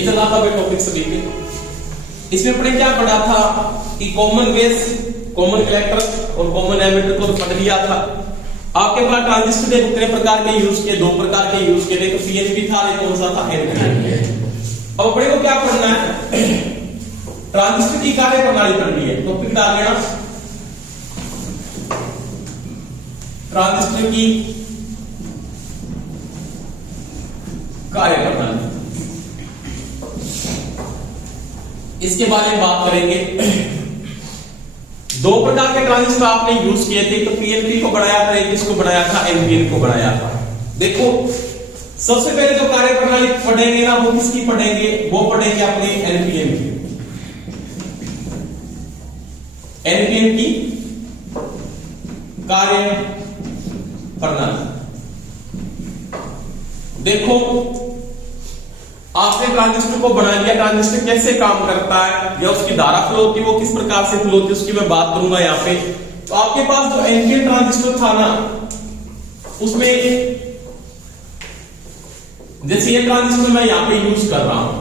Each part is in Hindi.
यही चला था भाई टॉपिक सभी पे। इसमें अपने क्या पढ़ा था कि कॉमन बेस, कॉमन कलेक्टर और कॉमन एमिटर को पढ़ लिया था। आपके पास ट्रांजिस्टर के कितने प्रकार के यूज किए, 2 प्रकार के यूज किए, एक पीएनपी था, एक कौन सा था, एनपीएन। अब अपने को क्या पढ़ना है, ट्रांजिस्टर की कार्य प्रणाली पढ़नी है। टॉपिक डाल लेना, ट्रांजिस्टर की कार्य प्रणाली, इसके बारे में बात करेंगे। 2 प्रकार के ट्रांजिस्टर आपने यूज किए थे, तो पीएनपी को बढ़ाया था, एक इसको बढ़ाया था, एनपीएन को बढ़ाया था। देखो सबसे पहले जो कार्य प्रणाली पढ़ेंगे ना, वो किसकी पढ़ेंगे, वो पढ़ेंगे अपने एनपीएन की। एनपीएन की कार्य प्रणाली। देखो आपने ट्रांजिस्टर को बना लिया, ट्रांजिस्टर कैसे काम करता है या उसकी धारा फ्लो होती है वो किस प्रकार से फ्लो होती है उसकी मैं बात करूंगा यहां पे। तो आपके पास जो एनपीएन ट्रांजिस्टर था ना, उसमें जैसे ये ट्रांजिस्टर मैं यहां पे यूज कर रहा हूं,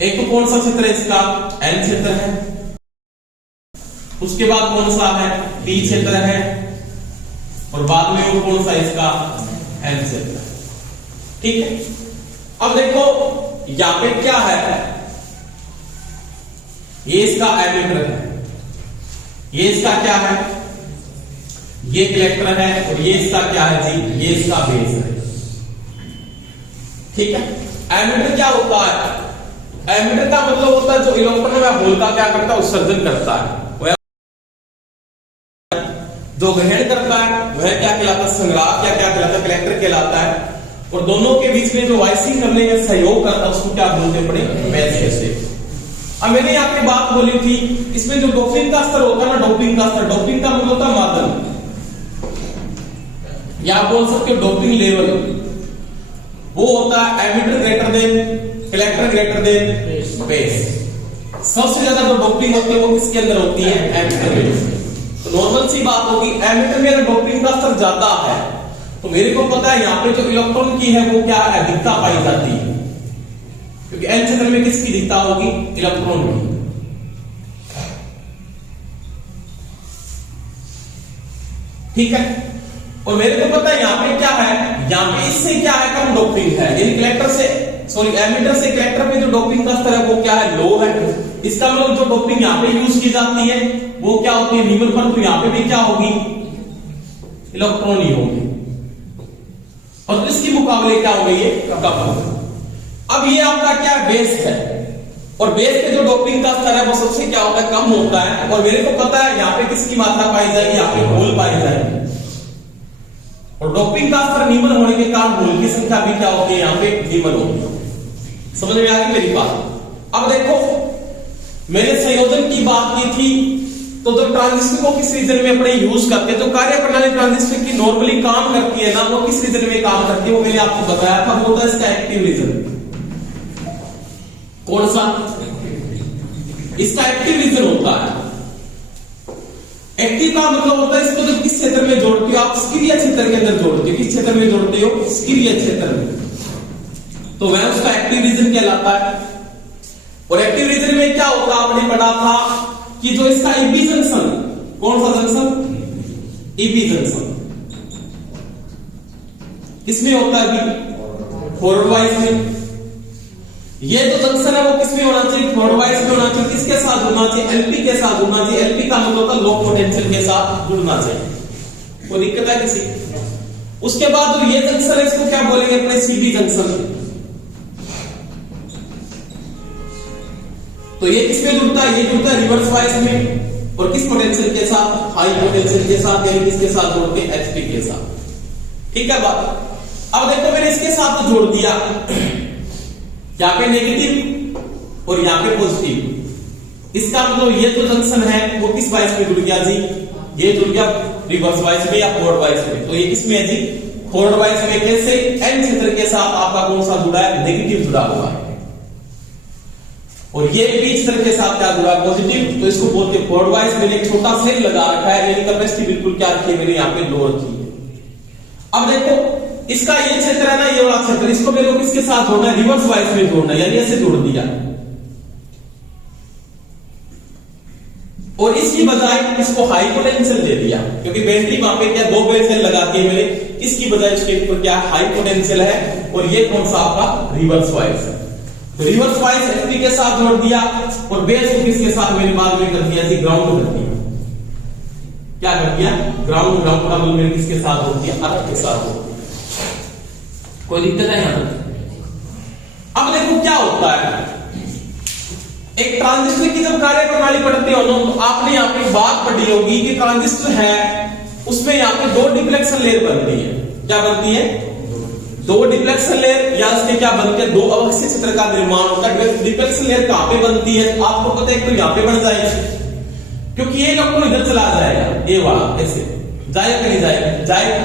एक तो कौन सा क्षेत्र है इसका, एन क्षेत्र है, उसके बाद कौन सा है, पी क्षेत्र है, और बाद में वो कौन सा इसका, एन क्षेत्र। ठीक है, अब देखो यहां पे क्या है, ये इसका एमिटर है, ये इसका क्या है, ये कलेक्टर है, और ये इसका क्या है जी, ये इसका बेस है। ठीक है, एमिटर क्या होता है, एमिटर का मतलब होता है जो इलेक्ट्रॉन या होल का क्या करता है, उत्सर्जन करता है। जो ग्रहण करता है वह क्या कहलाता है, संग्राहक क्या कहलाता है, कलेक्टर कहलाता है। और दोनों के बीच में जो वाइसिंग करने में सहयोग करता है उसको क्या बोलते पड़े, बेस कहते। अब मैंने यहाँ पे बात बोली थी, इसमें जो डोपिंग का स्तर होता है ना, डोपिंग का स्तर, डोपिंग का मतलब होता है मादन, या बोल सकते हो डोपिंग लेवल, वो होता है emitter greater than, collector greater than base. सबसे ज्यादा जो डोपिंग होती है वो किसके अंदर होती है, एमिटर में। तो नॉर्मल सी बात होगी, एमिटर में अगर डोपिंग का स्तर ज्यादा है तो मेरे को पता है यहां पे जो इलेक्ट्रॉन की है वो क्या है, अधिकता पाई जाती है, क्योंकि एन क्षेत्र में किसकी अधिकता होगी, इलेक्ट्रॉन की। ठीक है, और मेरे को पता है यहां पे क्या है, यहां पे इससे क्या है, कम डोपिंग है, यानी कलेक्टर से, सॉरी एमिटर से कलेक्टर पे जो डोपिंग का स्तर है वो क्या है, लो है। इसका मतलब जो डोपिंग यहां पे यूज की जाती है वो क्या होती है, निम्न पर, तो यहां पे भी क्या होगी, इलेक्ट्रॉन ही होगी, और इसके मुकाबले क्या होगी, ये कम होगा। अब ये आपका क्या बेस है, और बेस पे जो डोपिंग का स्तर है वो सबसे क्या होता है, कम होता है। और मेरे को पता है यहां पे किसकी मात्रा पाई जाएगी, यहां पे होल पाई जाएगी, और डोपिंग का स्तर निम्न होने के कारण होल की संख्या भी क्या होती है, यहां पे निम्न होगी। समझ में आ गई मेरी बात। अब देखो मैंने संयोजन की बात की थी, तो जो ट्रांजिस्टर को किस रीजन में अपने यूज करते हैं, जो कार्य प्रणाली ट्रांजिस्टर की नॉर्मली काम करती है ना, वो किस रीजन में काम करती है वो मैंने आपको बताया था, वो होता है इसका एक्टिव रीजन। कौन सा, इसका एक्टिव रीजन होता है। एक्टिव का मतलब होता है इसको जब किस क्षेत्र में जोड़ते हो आप, सक्रिय क्षेत्र के अंदर जोड़ते हो, किस क्षेत्र में जोड़ते हो, सक्रिय क्षेत्र में, तो वह उसका एक्टिव रीजन कहलाता है। और एक्टिव रीजन में क्या होता है, आपने पढ़ा था कि जो इसका ईबी जंक्शन, कौन सा जंक्शन, ईबी जंक्शन, किसमें होता है, अभी फॉरवर्ड वाइज में। ये जो जंक्शन है वो किसमें होना चाहिए, फॉरवर्ड वाइज में होना चाहिए। किसके साथ जुड़ना चाहिए, एलपी के साथ जुड़ना चाहिए। एलपी का मतलब होता है लो पोटेंशियल के साथ जुड़ना चाहिए। कोई दिक्कत है किसी, उसके बाद जो ये जंक्शन है इसको क्या बोलेंगे, अपने सीबी जंक्शन। तो ये किसमें जुड़ता है, ये जुड़ता है रिवर्स वाइज में, और किस पोटेंशियल के साथ, हाई पोटेंशियल के साथ, यानी किसके साथ जोड़ते हैं, एचपी के साथ। ठीक है बात। अब देखो मैंने इसके साथ तो जोड़ दिया, यहां पे नेगेटिव और यहां पे पॉजिटिव। इसका मतलब ये जो जंक्शन है वो किस वाइज में जुड़ गया जी, ये जुड़ गया रिवर्स वाइज में या फॉरवर्ड वाइज में। तो ये किसमें है जी, फॉरवर्ड वाइज में। कैसे, एन क्षेत्र के साथ आपका कौन सा जुड़ा है, नेगेटिव जुड़ा हुआ है, और ये पी क्षेत्र के साथ क्या जुड़ा है, पॉजिटिव। तो इसको बोलते हैं फॉरवर्ड वाइज। मैंने एक छोटा सेल लगा रखा है, यानी कैपेसिटी बिल्कुल क्या रखी है मैंने यहाँ पे लो रखी है। अब देखो इसका ये क्षेत्र है ना, ये वाला क्षेत्र, इसको मेरे को किसके साथ जोड़ना है, रिवर्स वाइज में जोड़ना है, यानी ऐसे जोड़ दिया और इसकी बजाय इसको हाई पोटेंशियल दे दिया, क्योंकि बैटरी वहां पे क्या 2 सेल लगा के मैंने, इसकी बजाय इसके ऊपर क्या हाई पोटेंशियल है और ये कौन सा आपका रिवर्स वाइज है। तो रिवर्स वाइज एसपी के साथ जोड़ दिया और बेस को किसके साथ मैंने बाद में कर दिया, ग्राउंड कर दिया। क्या कर दिया, ग्राउंड, ग्राउंड का मैंने किसके साथ जोड़ दिया, अर्थ के साथ जोड़ दिया। कोई दिक्कत है यहां तक। अब देखो क्या होता है, एक ट्रांजिस्टर की जब कार्य प्रणाली पढ़ते हो ना, तो आपने यहां पे बात पढ़ी होगी कि ट्रांजिस्टर है उसमें यहां पे 2 डिप्लेक्शन लेयर बनती है। क्या बनती है, 2 डिप्लेक्शन लेयर, या इसके क्या बनते हैं, 2 अवक्षय क्षेत्र का निर्माण होता है। डिप्लेक्शन लेयर कहां पे बनती है, आपको पता है, तो यहां पे बन जाएगी, क्योंकि ये इलेक्ट्रॉन इधर चला जाएगा, ये वाला ऐसे जाएगा कि नहीं जाएगा, जाएगा।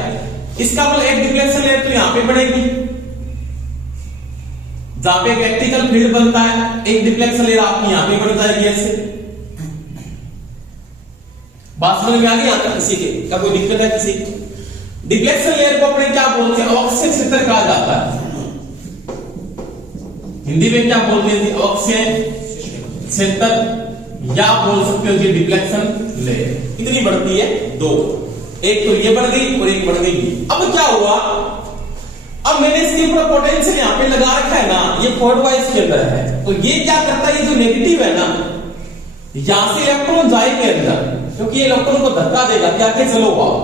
इसका मतलब एक डिप्लेक्शन लेयर तो यहां पे बनेगी, जहां पे इलेक्ट्रिकल फील्ड बनता है, एक डिप्लेक्शन लेयर आपकी यहां पे बन जाएगी ऐसे। बात समझ में आ गई यहां तक किसी के, क्या कोई दिक्कत है किसी की? डिप्लेक्शन लेयर को अपने क्या बोलते हैं, अवक्षय क्षेत्र कहा जाता है। हिंदी में क्या बोलते हैं, अवक्षय क्षेत्र, या बोल सकते हो कि डिप्लेक्शन लेयर। कितनी बढ़ती है, 2, एक तो ये बढ़ गई और एक बढ़ गई। अब क्या हुआ, अब मैंने इसके ऊपर पोटेंशियल यहां पे लगा रखा है ना, ये फोर्ड वाइज के अंदर है, तो ये क्या करता है, ये जो नेगेटिव है ना, यहां से इलेक्ट्रॉन जाएंगे अंदर, क्योंकि ये इलेक्ट्रॉन को धक्का देगा, क्या के चलो आओ,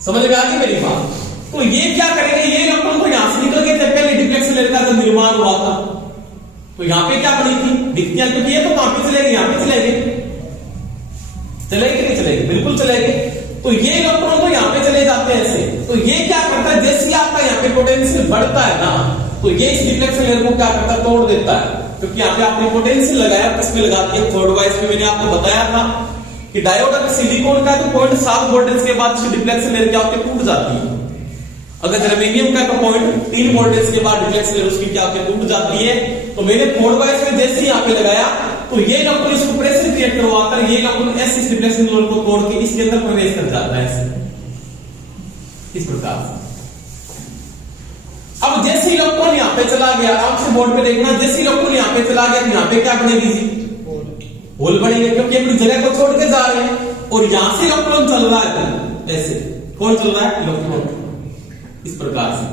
समझ में आ गई मेरी बात। तो ये क्या करेंगे, ये इलेक्ट्रॉन तो यहां से निकल गए थे, पहले डिफ्लेक्शन लेयर का जब निर्माण हुआ था, तो यहां पे क्या बनी थी, दिखतियां, क्योंकि ये तो कहां पे चलेगी, यहां पे चलेगी, चलेगी नहीं चलेगी, बिल्कुल चलेगी। तो ये इलेक्ट्रॉन तो यहां पे चले जाते हैं ऐसे। तो ये क्या करता है, जैसे ही आपका यहां पे पोटेंशियल बढ़ता है ना, तो ये इस डिफ्लेक्शन लेयर को क्या करता है, तोड़ देता है, क्योंकि यहां पे आपने पोटेंशियल लगाया, किसमें लगा दिया, फोर्ड वाइज में। मैंने आपको बताया था कि डायोड अगर सिलिकॉन का है तो 0.7 वोल्टेज के बाद इसकी डिफ्लेक्शन लेयर क्या होती है, टूट जाती है। अगर जर्मेनियम का तो 0.3 वोल्टेज के बाद डिफ्लेक्शन लेयर उसकी क्या होती है, टूट जाती है। तो मैंने फोर्ड वाइज में जैसे ही यहां पे लगाया, तो ये इलेक्ट्रॉन इसको प्रेशर क्रिएट करवाकर ये इलेक्ट्रॉन ऐसे इस डिफ्लेक्शन लेयर को तोड़ के इसके अंदर प्रवेश कर जाता है ऐसे, इस प्रकार से। अब जैसे इलेक्ट्रॉन यहां पे चला गया, आराम से बोर्ड पे देखना, जैसे इलेक्ट्रॉन यहां पे चला गया, तो यहां पे क्या बनेगी जी, होल बनेंगे, क्योंकि अपनी जगह को छोड़ के जा रहे हैं। और यहां से इलेक्ट्रॉन चल रहा है ऐसे, कौन चल रहा है, इलेक्ट्रॉन, इस प्रकार से,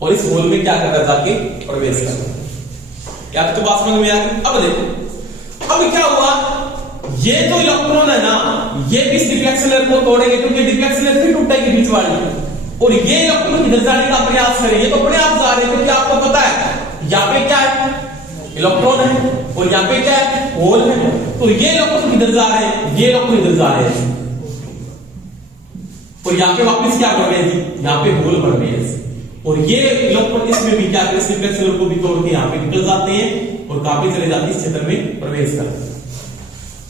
और इस होल में क्या कर रहा है, जाके प्रवेश कर रहा है। क्या तो बात समझ में आ गई। अब देखो अब क्या हुआ, ये जो इलेक्ट्रॉन है ना, ये भी इस डिफ्लेक्शन लेयर को तोड़ेंगे, क्योंकि डिफ्लेक्शन लेयर फिर टूटेगी बीच वाली, और ये इलेक्ट्रॉन इधर जाने का प्रयास करेंगे, तो अपने आप जा रहे हैं, क्योंकि आपको पता है यहां पे क्या है, इलेक्ट्रॉन है, और यहां पे क्या है, होल है। तो ये इलेक्ट्रॉन इधर जा रहे हैं, ये इलेक्ट्रॉन इधर जा रहे हैं, और यहां पे वापस क्या बढ़ रहे हैं, यहां पे होल बढ़ रहे हैं, और ये इलेक्ट्रॉन इसमें भी क्या करते हैं, डिफ्लेक्शन लेयर को भी तोड़ के यहां पे निकल जाते हैं और कहां पे चले जाते हैं, इस क्षेत्र में प्रवेश करते हैं।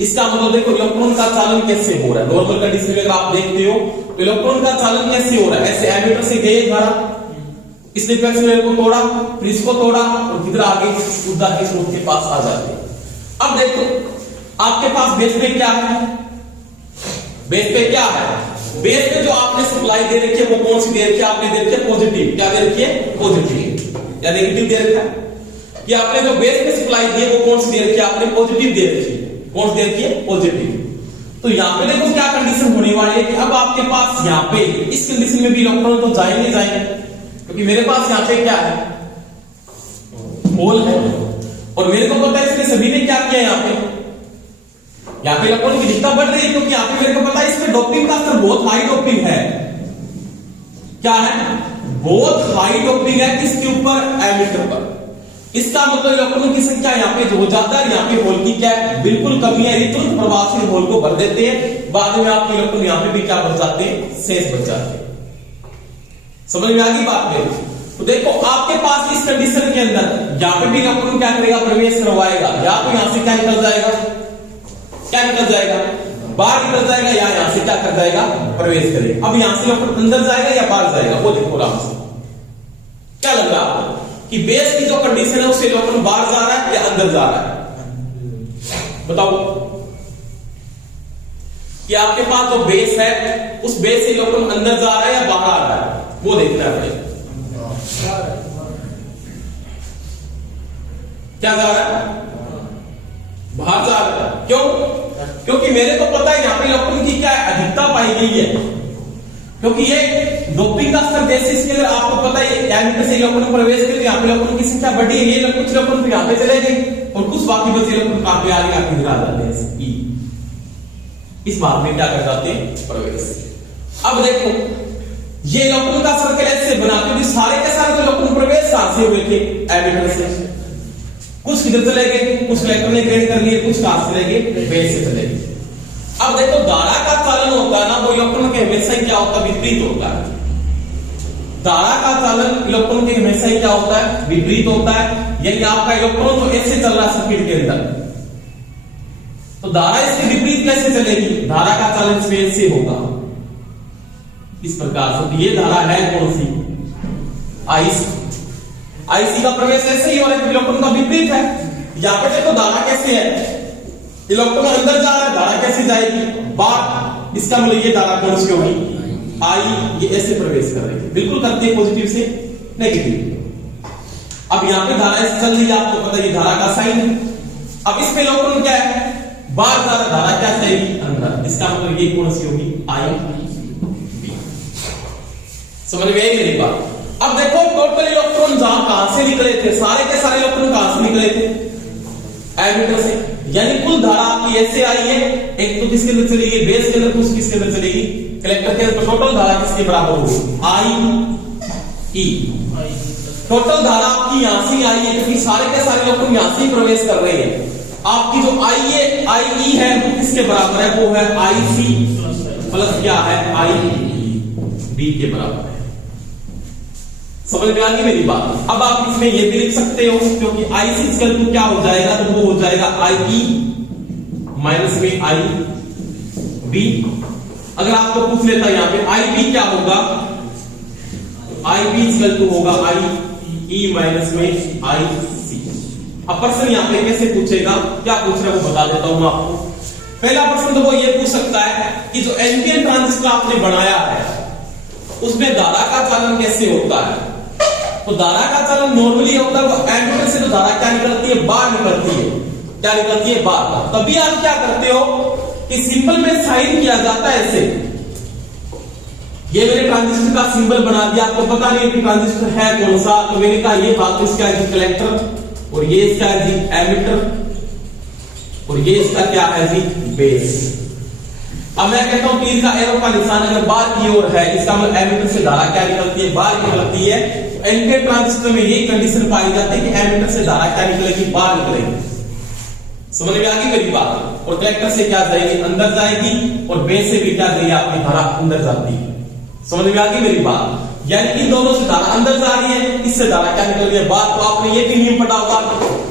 इसका मतलब देखो इलेक्ट्रॉन का चालन कैसे हो रहा है, नॉर्मल कंडीशन में आप देखते हो तो इलेक्ट्रॉन का चालन कैसे हो रहा है, ऐसे एमीटर से गए धारा, इस डिफ्लेक्शन लेयर को तोड़ा, फिर इसको तोड़ा, और किधर आगे ऊर्जा के स्रोत के पास आ जाते हैं। अब देखो आपके पास बेस पे क्या है, बेस पे क्या है, बेस पे जो आपने सप्लाई दे रखी है वो कौन सी दे रखी है, आपने दे रखी है पॉजिटिव, क्या दे रखी है, पॉजिटिव, या नेगेटिव दे रखा है, कि आपने जो बेस पे सप्लाई दी है वो कौन सी दे रखी है, आपने पॉजिटिव दे रखी है, कौन सी दे रखी है, पॉजिटिव। तो यहां पे देखो क्या कंडीशन होने वाली है, कि अब आपके पास यहां पे इस कंडीशन में भी इलेक्ट्रॉन तो जाएंगे जाएंगे, क्योंकि मेरे पास यहां पे क्या है, होल है, और मेरे को पता है इसने सभी ने क्या किया, यहां पे इलेक्ट्रॉन की दिशा बढ़ रही है, क्योंकि यहां पे मेरे को पता है इसमें डोपिंग का स्तर बहुत हाई डोपिंग है, क्या है, बहुत हाई डोपिंग है, किसके ऊपर, एमिटर पर। इसका मतलब इलेक्ट्रॉन की संख्या यहां पे जो ज्यादा है, यहां पे होल की क्या है, बिल्कुल कमी है, तुरंत प्रभाव से होल को भर देते हैं, बाद में आपके इलेक्ट्रॉन यहां पे भी क्या बच जाते हैं, शेष बच जाते हैं। समझ में आ गई बात मेरी। तो देखो आपके पास इस कंडीशन के अंदर यहां पे भी इलेक्ट्रॉन क्या करेगा, प्रवेश करवाएगा, या तो यहां से क्या निकल जाएगा, क्या निकल जाएगा, बाहर निकल जाएगा, या यहां से क्या कर जाएगा, प्रवेश करेगा। अब यहां से इलेक्ट्रॉन अंदर जाएगा या बाहर जाएगा, वो देखो आराम से। क्या लग रहा है कि बेस की जो कंडीशन है उससे इलेक्ट्रॉन बाहर जा रहा है या अंदर जा रहा है, बताओ। कि आपके पास जो बेस है उस बेस से इलेक्ट्रॉन अंदर जा रहा है या बाहर आ रहा है, वो देखना पड़ेगा। क्या जा रहा है? बाहर जा रहा है। क्यों? क्योंकि मेरे को पता है यहां पे इलेक्ट्रॉन की क्या अधिकता पाई गई है, क्योंकि ये डोपिंग का स्तर जैसे इसके अंदर आपको पता है एमिटर से इलेक्ट्रॉन प्रवेश करके यहाँ पे इलेक्ट्रॉन की संख्या बढ़ी है, ये कुछ इलेक्ट्रॉन यहाँ पे चले गए और कुछ बाकी बचे इलेक्ट्रॉन कहां पे आ गए, आगे आ जाते हैं ई, इस भाग में क्या कर जाते हैं, प्रवेश। अब देखो ये इलेक्ट्रॉन का सर्कल ऐसे बना, क्योंकि सारे के सारे तो इलेक्ट्रॉन प्रवेश कहां से हुए थे, एमिटर से। कुछ किधर चले गए, कुछ इलेक्ट्रॉन ने ग्रहण कर लिए, कुछ कहां से चले गए, बेस से चले गए। अब देखो धारा का चालन होता है ना, वो इलेक्ट्रॉन के हमेशा ही क्या होता है, विपरीत होता है। धारा का चालन इलेक्ट्रॉन के हमेशा ही क्या होता है, विपरीत होता है। यानी आपका इलेक्ट्रॉन तो ऐसे चल रहा है सर्किट के अंदर, तो धारा इसके विपरीत कैसे चलेगी, धारा का चालन स्पेस से होगा इस प्रकार से। तो ये धारा है कौन सी, आईसी का प्रवेश ऐसे ही और इलेक्ट्रॉन का विपरीत है। यहां पे देखो धारा कैसे है, इलेक्ट्रॉन अंदर जा रहा है, धारा कैसे जाएगी, बाहर। इसका मतलब ये धारा कौन सी होगी, आई, ये ऐसे प्रवेश कर रही है, बिल्कुल करती है पॉजिटिव से नेगेटिव। अब यहां पे धारा ऐसे चल रही है, आपको पता है ये धारा का साइन है। अब इस पे इलेक्ट्रॉन क्या है, बाहर जा रहा, धारा क्या जाएगी, अंदर। इसका मतलब ये कौन सी होगी, आई बी। समझ में आई मेरी बात? अब देखो टोटल इलेक्ट्रॉन कहां से निकले थे, सारे के सारे इलेक्ट्रॉन कहां से निकले थे, एमिटर से। यानी कुल धारा आपकी ऐसे आई है, एक तो किसके अंदर चलेगी, बेस के अंदर, कुछ किसके अंदर चलेगी, कलेक्टर के अंदर। तो टोटल धारा किसके बराबर होगी, आई ई। टोटल धारा आपकी यहां से आई है, क्योंकि सारे के सारे इलेक्ट्रॉन यहां से प्रवेश कर रहे हैं। आपकी जो आई है, आई ई है, वो किसके बराबर है, वो है आई सी प्लस क्या है, आई बी के बराबर है। समझ में आ गई मेरी बात? अब आप इसमें ये भी लिख सकते हो, क्योंकि आई सी इक्वल टू क्या हो जाएगा, तो वो हो जाएगा आई ई माइनस में आई बी। अगर आपको पूछ लेता है यहां पे आई बी क्या होगा, आई बी इक्वल टू होगा आई ई माइनस में आई सी। अब प्रश्न यहां पे कैसे पूछेगा, क्या पूछ रहा है वो बता देता हूं आपको। पहला प्रश्न तो वो ये पूछ सकता है कि जो एनपीएन ट्रांजिस्टर आपने बनाया है उसमें धारा का चालन कैसे होता है। तो धारा का चालन नॉर्मली होता है, वो एमिटर से तो धारा क्या निकलती है, बाहर निकलती है। क्या निकलती है, बाहर। तभी आप क्या करते हो कि सिंबल में साइन किया जाता है ऐसे। ये मैंने ट्रांजिस्टर का सिंबल बना दिया, आपको पता नहीं कि ट्रांजिस्टर है कौन सा, तो मैंने कहा ये बात तो इसका है जी कलेक्टर, और ये इसका है जी एमिटर, और ये इसका क्या है जी बेस। अब मैं कहता हूं तीर का एरो का निशान अगर बाहर की ओर है, इसका मतलब एमिटर से धारा क्या निकलती है, बाहर निकलती है। एनपीएन ट्रांजिस्टर में यही कंडीशन पाई जाती है कि एमिटर से धारा क्या निकलेगी, बाहर निकलेगी। समझ में आ गई मेरी बात? और कलेक्टर से क्या जाएगी, अंदर जाएगी, और बेस से भी क्या जाएगी, आपकी धारा अंदर जाती है। समझ में आ गई मेरी बात? यानी इन दोनों से धारा अंदर जा रही है, इससे धारा क्या निकल रही है, बाहर। तो आपने ये भी नियम पढ़ा होगा,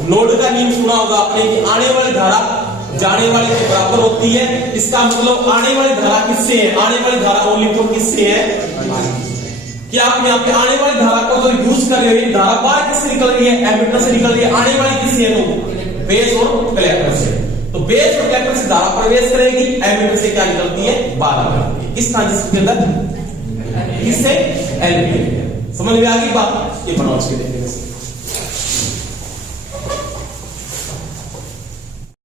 नोड का नियम सुना होगा आपने कि आने वाली धारा जाने वाले के बराबर होती है। इसका मतलब आने वाली धारा किससे है, आने वाली धारा ओनली फोर किससे है, कि आप यहाँ पे आने वाली धारा को जो यूज कर रहे हो, धारा बाहर किससे निकल रही है, एमिटर से निकल रही है। आने वाली किससे है, तो बेस और कलेक्टर से। तो बेस और कलेक्टर से धारा प्रवेश करेगी, एमिटर से क्या निकलती है, बाहर निकलती है। इस ट्रांजिस्टर के अंदर किससे, एनपीएन। समझ में आ गई बात? ये बनाओ इसके देखने से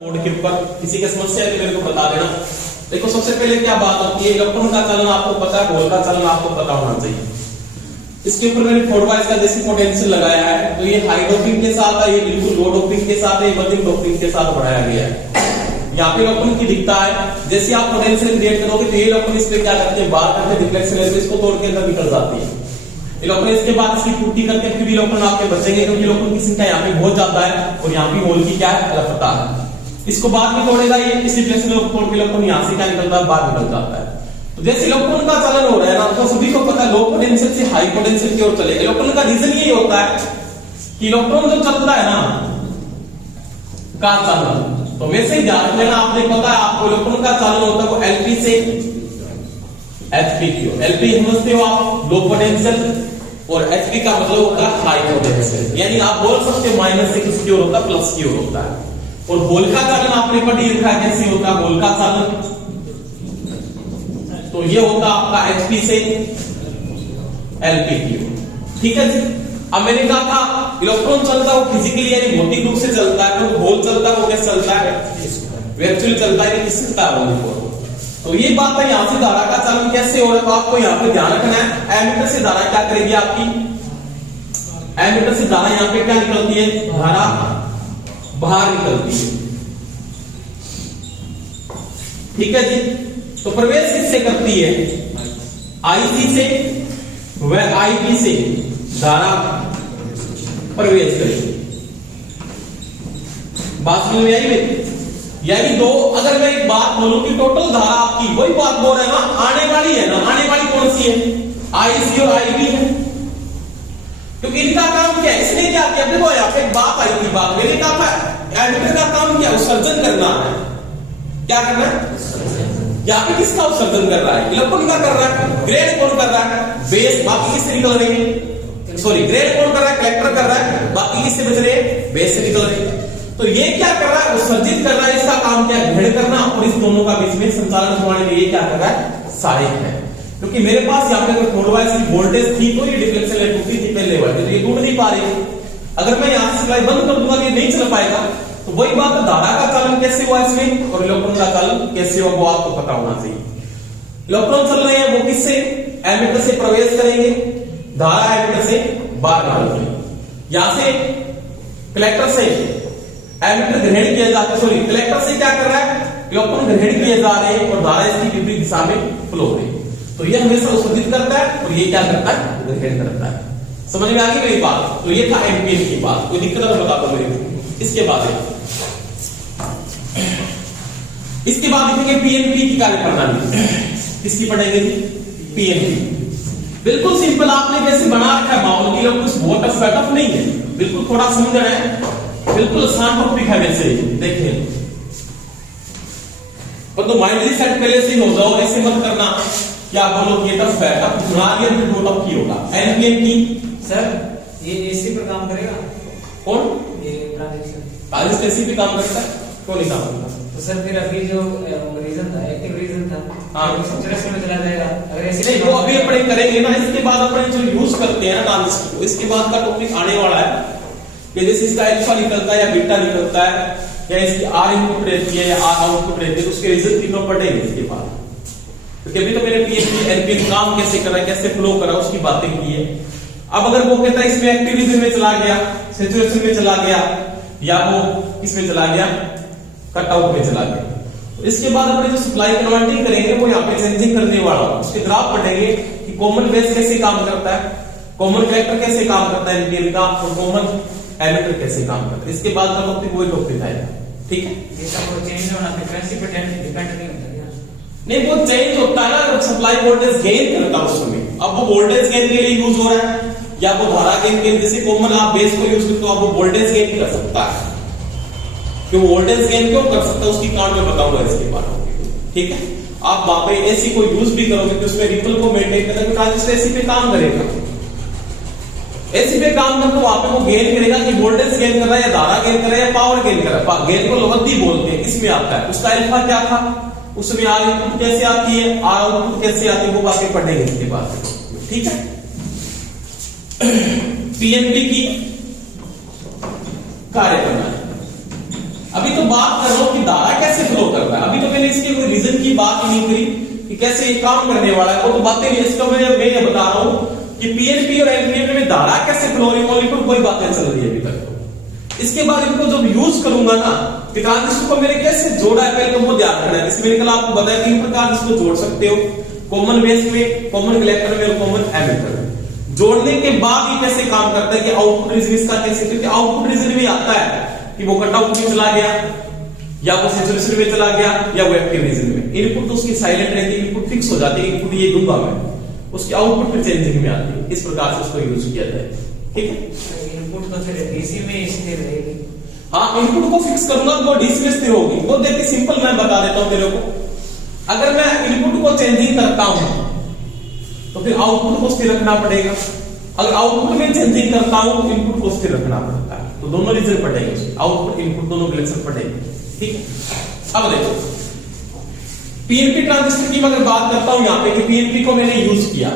बोर्ड के ऊपर किसी की समस्या है तो मेरे को बता देना। देखो सबसे पहले क्या बात होती है, इलेक्ट्रॉन का चलन आपको पता है, होल का चलन आपको पता होना चाहिए। इसके ऊपर मैंने 4 का जैसे पोटेंशियल लगाया है, तो ये हाई डोपिंग के साथ है, ये बिल्कुल लो डोपिंग के साथ है, मध्यम डोपिंग के साथ बढ़ाया गया है। यहाँ पे इलेक्ट्रॉन की दिखता है, जैसे आप पोटेंशियल क्रिएट करोगे तो ये इलेक्ट्रॉन इस पे क्या करते हैं, बाहर करके डिफ्लेक्शन है, तो इसको तोड़ के अंदर निकल जाती है। इलेक्ट्रॉन इसके बाद इसकी पूर्ति करके फिर इलेक्ट्रॉन आपके बचेंगे, क्योंकि इलेक्ट्रॉन की संख्या यहाँ पे बहुत ज्यादा है, और यहाँ पे होल की क्या है, रफ्ता है। इसको बाद में तोड़ेगा ये, इसी प्लेन को तोड़ के इलेक्ट्रॉन यहां से क्या निकलता है, बाहर निकल जाता है। तो जैसे इलेक्ट्रॉन का चलन हो रहा है ना, तो सभी को पता है लो पोटेंशियल से हाई पोटेंशियल की ओर चलेगा। इलेक्ट्रॉन का रीजन यही होता है कि इलेक्ट्रॉन जो चलता है ना का चलन, तो वैसे ही ध्यान लेना, आपने पता है आपको इलेक्ट्रॉन का चलन होता है वो एलपी से एचपी की ओर। एलपी समझते हो आप, लो पोटेंशियल, और एचपी का मतलब होता है हाई पोटेंशियल। यानी आप बोल सकते हो माइनस से किसकी ओर होता है, प्लस की ओर होता है। और होल का चालन आपने पढ़ी लिखा है कैसे होता है होल का चालन, तो ये होता आपका HP से LPQ। ठीक है जी। अब मैंने कहा था इलेक्ट्रॉन चलता है वो फिजिकली यानी भौतिक रूप से चलता है, तो होल चलता है वो कैसे चलता है, एक्चुअली चलता है किससे चलता है। तो ये बात है, यहां से धारा का चालन कैसे हो रहा है, तो आपको यहां पे ध्यान रखना है। एमीटर से धारा क्या करेगी आपकी, एमीटर से धारा यहां पे क्या निकलती है, धारा बाहर निकलती है। ठीक है जी। तो प्रवेश किससे करती है, IC से व IB से धारा प्रवेश करेगी। बात समझ में आई मेरी? यानी दो, अगर मैं एक बात बोलूं कि टोटल धारा आपकी वही बात बोल रहे हैं ना, आने वाली है ना, आने वाली कौन सी है, IC और IB है। क्योंकि इनका काम क्या है, इसने क्या किया, देखो यहाँ पे एक बात आई थी, बात मैंने कहा था एमीटर का काम क्या, उत्सर्जन करना है। क्या करना है, यहाँ पे किसका उत्सर्जन कर रहा है, इलेक्ट्रॉन का कर रहा है। ग्रेड कौन कर रहा है, बेस, बाकी किससे निकल रहे हैं, सॉरी ग्रेड कौन कर रहा है, कलेक्टर कर रहा है, बाकी किससे बच रहे हैं, बेस से निकल रहे हैं। तो ये क्या कर रहा है, उत्सर्जित कर रहा है, इसका काम क्या है, ग्रेड करना, और इस दोनों का बीच में संचालन करवाने के लिए क्या कर रहा है, सहायक है। क्योंकि मेरे पास यहाँ पे अगर थोड़ा सी वोल्टेज थी तो ये डिफ्लेक्शन लाइन टूटी थी पहले वाली, तो ये टूट नहीं पा रही। अगर मैं यहाँ से सप्लाई बंद कर दूंगा तो ये नहीं चल पाएगा। तो वही बात, धारा का चालन कैसे हुआ इसमें और इलेक्ट्रॉन का चालन कैसे हुआ वो आपको पता होना चाहिए। इलेक्ट्रॉन चल रहे हैं वो किससे, एमीटर से प्रवेश करेंगे, धारा एमीटर से बाहर निकलेगी। यहां से कलेक्टर से एमीटर ग्रहण किया जाता है, सॉरी कलेक्टर से क्या कर रहा है, इलेक्ट्रॉन ग्रहण किए जा रहे हैं और धारा इसकी विपरीत दिशा में फ्लो हो रही है। तो ये हमेशा उत्सर्जित करता है और ये क्या करता है, ग्रहण करता है। समझ में आ गई मेरी बात? तो ये था एम्पियर की बात, कोई दिक्कत है बताता हूं मेरे को। इसके बाद देखेंगे पीएनपी की कार्यप्रणाली। किसकी पढ़ेंगे जी, पीएनपी। बिल्कुल सिंपल, आपने जैसे बना रखा है माहौल की, कुछ बहुत टफ नहीं है, बिल्कुल थोड़ा समझना है, बिल्कुल आसान टॉपिक है वैसे। देखें पर तो माइंडली सेट पहले से ही हो जाओ, ऐसे मत करना क्या बोलो कि टफ है, अब बना लिया तो वो टफ ही होगा। एनपीएनपी सर ये एसी पर काम करेगा कौन, ये ट्रांजिस्टर ट्रांजिस्टर एसी पे काम करता है, क्यों नहीं काम करता? तो सर फिर अभी जो रीजन था, एक्टिव रीजन था, हाँ सैचुरेशन में चला जाएगा अगर ऐसे नहीं, वो अभी अपने करेंगे ना। इसके बाद अपने जो यूज करते हैं ना ट्रांजिस्टर को, इसके बाद का टॉपिक आने वाला है कि जैसे इसका अल्फा निकलता है या बीटा निकलता है, या इसकी आर इनपुट रहती है या आर आउटपुट रहती है, उसके रीजन तीनों पढ़ेंगे इसके बाद। क्योंकि अभी तो मैंने पीएनपी एनपीएन काम कैसे करा, कैसे फ्लो करा, उसकी बातें की है। अब अगर वो कहता है इसमें एक्टिव रीजन में चला गया, सैचुरेशन में चला गया, या वो किसमें चला गया, कट आउट में चला गया, तो इसके बाद अपने जो सप्लाई कन्वर्टिंग करेंगे वो यहाँ पे चेंजिंग करने वाला, उसके ग्राफ पढ़ेंगे कि कॉमन बेस कैसे काम करता है, कॉमन कलेक्टर कैसे काम करता है एनपीएन का, और कॉमन एमिटर कैसे काम करता है। इसके बाद का टॉपिक वही टॉपिक आएगा। ठीक है, ये सब चेंज होना फ्रीक्वेंसी पे डिपेंड नहीं होता क्या? नहीं, वो चेंज होता है ना, सप्लाई वोल्टेज गेन करता है उस समय। अब वो वोल्टेज गेन के लिए यूज हो रहा है या वो धारा गेन के लिए, जैसे कॉमन आप बेस को यूज करते हो, आप वो वोल्टेज गेन कर सकता है। क्यों वोल्टेज गेन क्यों कर सकता है उसकी कारण मैं बताऊंगा इसके बाद। ठीक है, आप वहां पे एसी को यूज भी करोगे तो उसमें रिपल को मेंटेन करना, ट्रांजिस्टर एसी पे काम करेगा, एसी पे काम करता वहां पे वो गेन करेगा कि वोल्टेज गेन कर रहा है या धारा गेन कर रहा है या पावर गेन कर रहा है। गेन को लोहद्दी बोलते हैं, किसमें आता है, उसका अल्फा क्या था, उसमें आर इनपुट कैसे आती है, आर आउटपुट कैसे आती है, वो बातें पढ़ेंगे इसके बाद। ठीक है, पीएनपी की कार्यप्रणाली। अभी तो बात कर रहा हूं कि धारा कैसे फ्लो करता है, अभी तो मैंने इसके कोई रीजन की बात ही नहीं करी कि कैसे ये काम करने वाला है, वो तो बातें नहीं। इसका मैं ये बता रहा हूं कि पीएनपी और एनपीएन में धारा कैसे फ्लो हो रही है, कोई बातें चल रही है अभी तक। इसके बाद इनको जब यूज करूंगा ना कि ट्रांजिस्टर को मैंने कैसे जोड़ा है, पहले तो वो ध्यान रखना है। इसमें मैंने कल आपको बताया 3 प्रकार इसको जोड़ सकते हो, कॉमन बेस में, कॉमन कलेक्टर में और कॉमन एमिटर में। जोड़ने के बाद ये कैसे काम करता है कि आउटपुट रीजन इसका कैसे, क्योंकि आउटपुट रीजन में आता है कि वो कट आउट में चला गया या वो सैचुरेशन में चला गया या वो एक्टिव रीजन में। इनपुट तो उसकी साइलेंट रहती है, इनपुट फिक्स हो जाती है, इनपुट ये दूंगा मैं, उसकी आउटपुट फिर चेंजिंग में आती है। इस प्रकार से उसको यूज किया जाए। ठीक है, इनपुट तो फिर डीसी में स्थिर रहेगी। हाँ, इनपुट को फिक्स करूंगा तो वो डीसी में स्थिर होगी। वो देखिए सिंपल मैं बता देता हूं तेरे को, अगर मैं इनपुट को चेंजिंग करता हूं तो फिर आउटपुट को स्थिर रखना पड़ेगा। अगर आउटपुट में चेंजिंग करता हूं तो इनपुट को स्थिर रखना पड़ता है। तो दोनों रीजन पढ़ेंगे, आउटपुट इनपुट दोनों रिलेशन पढ़ेंगे। ठीक है, अब देखो पीएनपी ट्रांजिस्टर की अगर बात करता हूं यहां पे कि पीएनपी को मैंने यूज किया,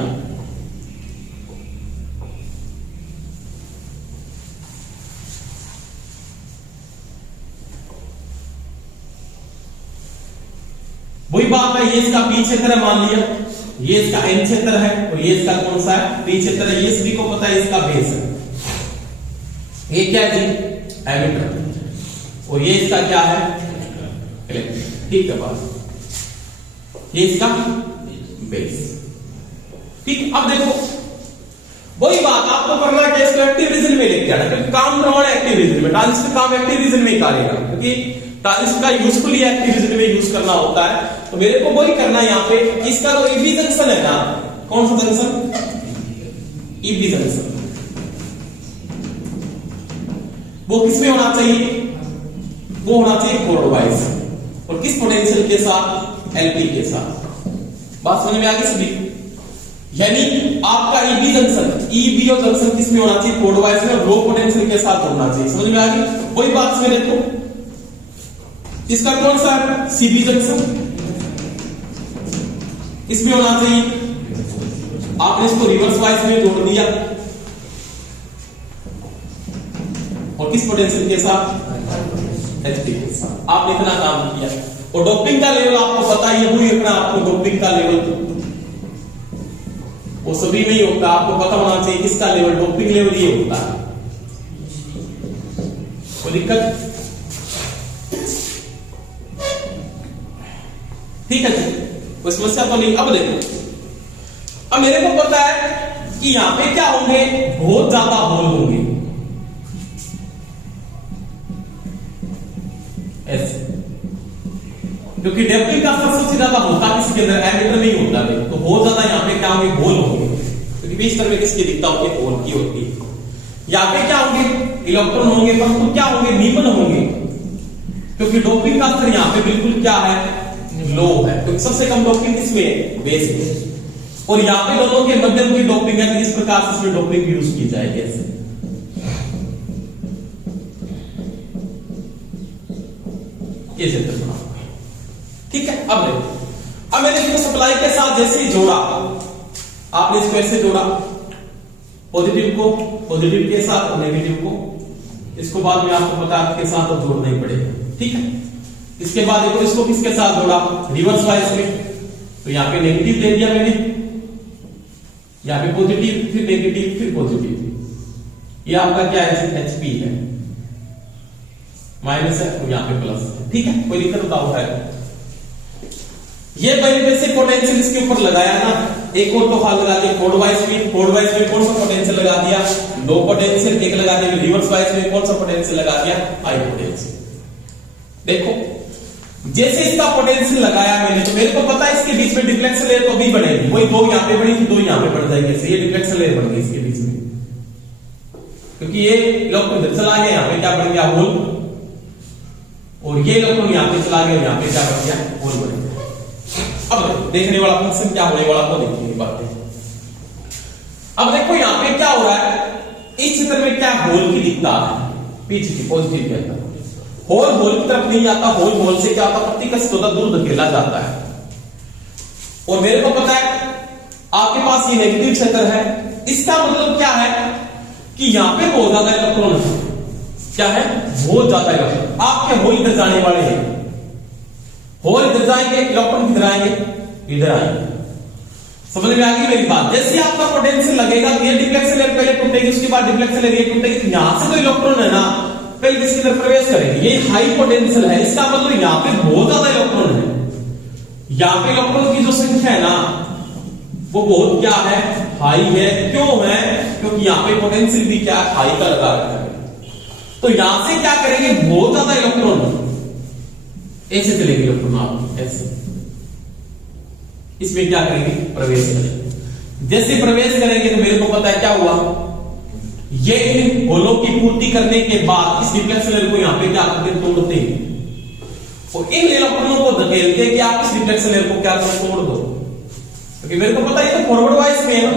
वही बात है, ये इसका पी क्षेत्र है मान लिया, ये इसका एन क्षेत्र है और ये इसका कौन सा है, पी क्षेत्र है। ये सभी को पता है इसका बेस है। ये क्या है जी, एमिटर, और ये इसका क्या है, इलेक्ट्रिक। ठीक है बात, ये इसका बेस। ठीक, अब देखो वही बात आपको करना है कि इसको एक्टिव रीजन में लेके आना, क्योंकि काम करवाना एक्टिव रीजन में, ट्रांजिस्टर काम एक्टिव रीजन में करेगा, क्योंकि ट्रांजिस्टर का यूजफुली एक्टिव रीजन में यूज करना होता है। तो मेरे को वही करना है यहाँ पे, इसका जो ईबी जंक्शन है ना, कौन सा जंक्शन, ईबी जंक्शन, वो किसमें होना चाहिए, वो होना चाहिए फॉरवर्ड वाइज, और किस पोटेंशियल के साथ, एलपी के साथ। बात समझ में आ गई सभी? यानी आपका ईबी जंक्शन, ईबी और जंक्शन किसमें होना चाहिए, फॉरवर्ड वाइज में, और लो पोटेंशियल के साथ होना चाहिए। समझ में आ गई? वही बात इसमें देखो, इसका कौन सा है, सीबी जंक्शन, इसमें होना चाहिए, आपने इसको रिवर्स वाइज में जोड़ दिया, और किस पोटेंशियल के साथ, एचपी के साथ। आपने इतना काम किया, और डोपिंग का लेवल आपको पता ही है, इतना आपको डोपिंग का लेवल वो सभी में ही होता है, आपको पता होना चाहिए किसका लेवल, डोपिंग लेवल ये होता है। कोई दिक्कत? ठीक है जी, कोई समस्या तो नहीं। अब देखो, अब मेरे को पता है कि यहां पे क्या होंगे, बहुत ज्यादा होल होंगे, ऐसे, क्योंकि डैम्पिंग का असर सबसे ज्यादा होता है किसके अंदर, एमिटर में ही होता है। तो बहुत ज्यादा यहां पे क्या होंगे, होल होंगे, क्योंकि बीच तरह में किसकी दिखता होती है, होल की होती है। यहां पे क्या होंगे, इलेक्ट्रॉन होंगे, परंतु क्या होंगे, नीबल होंगे, क्योंकि डोपिंग का असर यहां पे बिल्कुल क्या है, लो है, क्योंकि सबसे कम डोपिंग किसमें है, बेस में। और यहां पे दोनों के मध्यम की डोपिंग है, कि इस प्रकार से इसमें डोपिंग यूज की जाएगी ऐसे। ये चित्र बना, ठीक है। अब देखो, अब मैंने इसको सप्लाई के साथ जैसे ही जोड़ा, आपने इसको ऐसे जोड़ा, पॉजिटिव को पॉजिटिव के साथ और नेगेटिव को, इसको बाद में आपको पता है के साथ तो जोड़ना ही पड़ेगा, ठीक है। इसके बाद देखो, इसको किसके साथ जोड़ा, रिवर्स वाइज में, तो यहां पे नेगेटिव दे दिया मैंने, यहां पे पॉजिटिव, फिर नेगेटिव, फिर पॉजिटिव। ये आपका क्या है, एचपी है, माइनस है, तो यहां पे प्लस है, ठीक है। कोई दिक्कत बताओ है? ये मैंने बेसिक पोटेंशियल इसके ऊपर लगाया ना, एक और तो हाल लगा दिया फॉरवर्ड वाइज में, फॉरवर्ड वाइज में कौन सा पोटेंशियल लगा दिया, लो पोटेंशियल, एक लगा दिया रिवर्स वाइज में, कौन सा पोटेंशियल लगा दिया, हाई पोटेंशियल। देखो, जैसे इसका पोटेंशियल लगाया मैंने, तो मेरे को पता है इसके बीच में डिफ्लेक्शन लेयर तो भी बनेगी, वही दो यहां पे बनी थी, दो यहां पे बढ़ जाएगी, ऐसे ये डिफ्लेक्शन लेयर बन गई इसके बीच में, क्योंकि ये इलेक्ट्रॉन इधर चला गया, यहां पे क्या बन गया, होल, और ये इलेक्ट्रॉन यहां पे चला गया, यहां पे क्या बन गया, होल बन गया। अब देखने वाला फंक्शन क्या होने वाला, तो देखिए बातें। अब देखो यहां पे क्या हो रहा है, इस चित्र में क्या होल की दिखता है, पीछे की पॉजिटिव के अंदर, होल होल की तरफ नहीं जाता, होल होल से क्या होता, प्रतिकर्षित होता, दूर धकेला जाता है। और मेरे को पता है आपके पास ये नेगेटिव क्षेत्र है, इसका मतलब क्या है कि यहां पे बहुत ज्यादा इलेक्ट्रॉन है, क्या है, बहुत ज्यादा इलेक्ट्रॉन। आपके होल इधर जाने वाले हैं, होल इधर जाएंगे, इलेक्ट्रॉन किधर आएंगे, इधर आएंगे। समझ में आ गई मेरी बात? जैसे आपका पोटेंशियल लगेगा, ये डिफ्लेक्शन लेयर पहले टूटेगी, उसके बाद डिफ्लेक्शन लेयर ये टूटेगी, यहां से तो इलेक्ट्रॉन है ना, पहले किसके अंदर प्रवेश करेंगे, ये हाई पोटेंशियल है, इसका मतलब यहां पे बहुत ज्यादा इलेक्ट्रॉन है, यहां पे इलेक्ट्रॉन की जो संख्या है ना, वो बहुत क्या है, हाई है। क्यों है, क्योंकि यहां पे पोटेंशियल भी क्या हाई का लगा रखा है। तो यहां से क्या करेंगे, बहुत ज्यादा इलेक्ट्रॉन ऐसे चलेंगे, इलेक्ट्रॉन आप ऐसे, इसमें क्या करेंगे, प्रवेश करेंगे। जैसे प्रवेश करेंगे तो मेरे को पता है क्या हुआ, ये इन होलों की पूर्ति करने के बाद इस डिफ्लेक्शन लेयर को यहां पे क्या करते हैं, तोड़ते हैं, और इन इलेक्ट्रॉनों को धकेलते हैं कि आप इस डिफ्लेक्शन लेयर को क्या करो, तोड़ दो, क्योंकि मेरे को पता है ये तो फॉरवर्ड वाइज में है ना,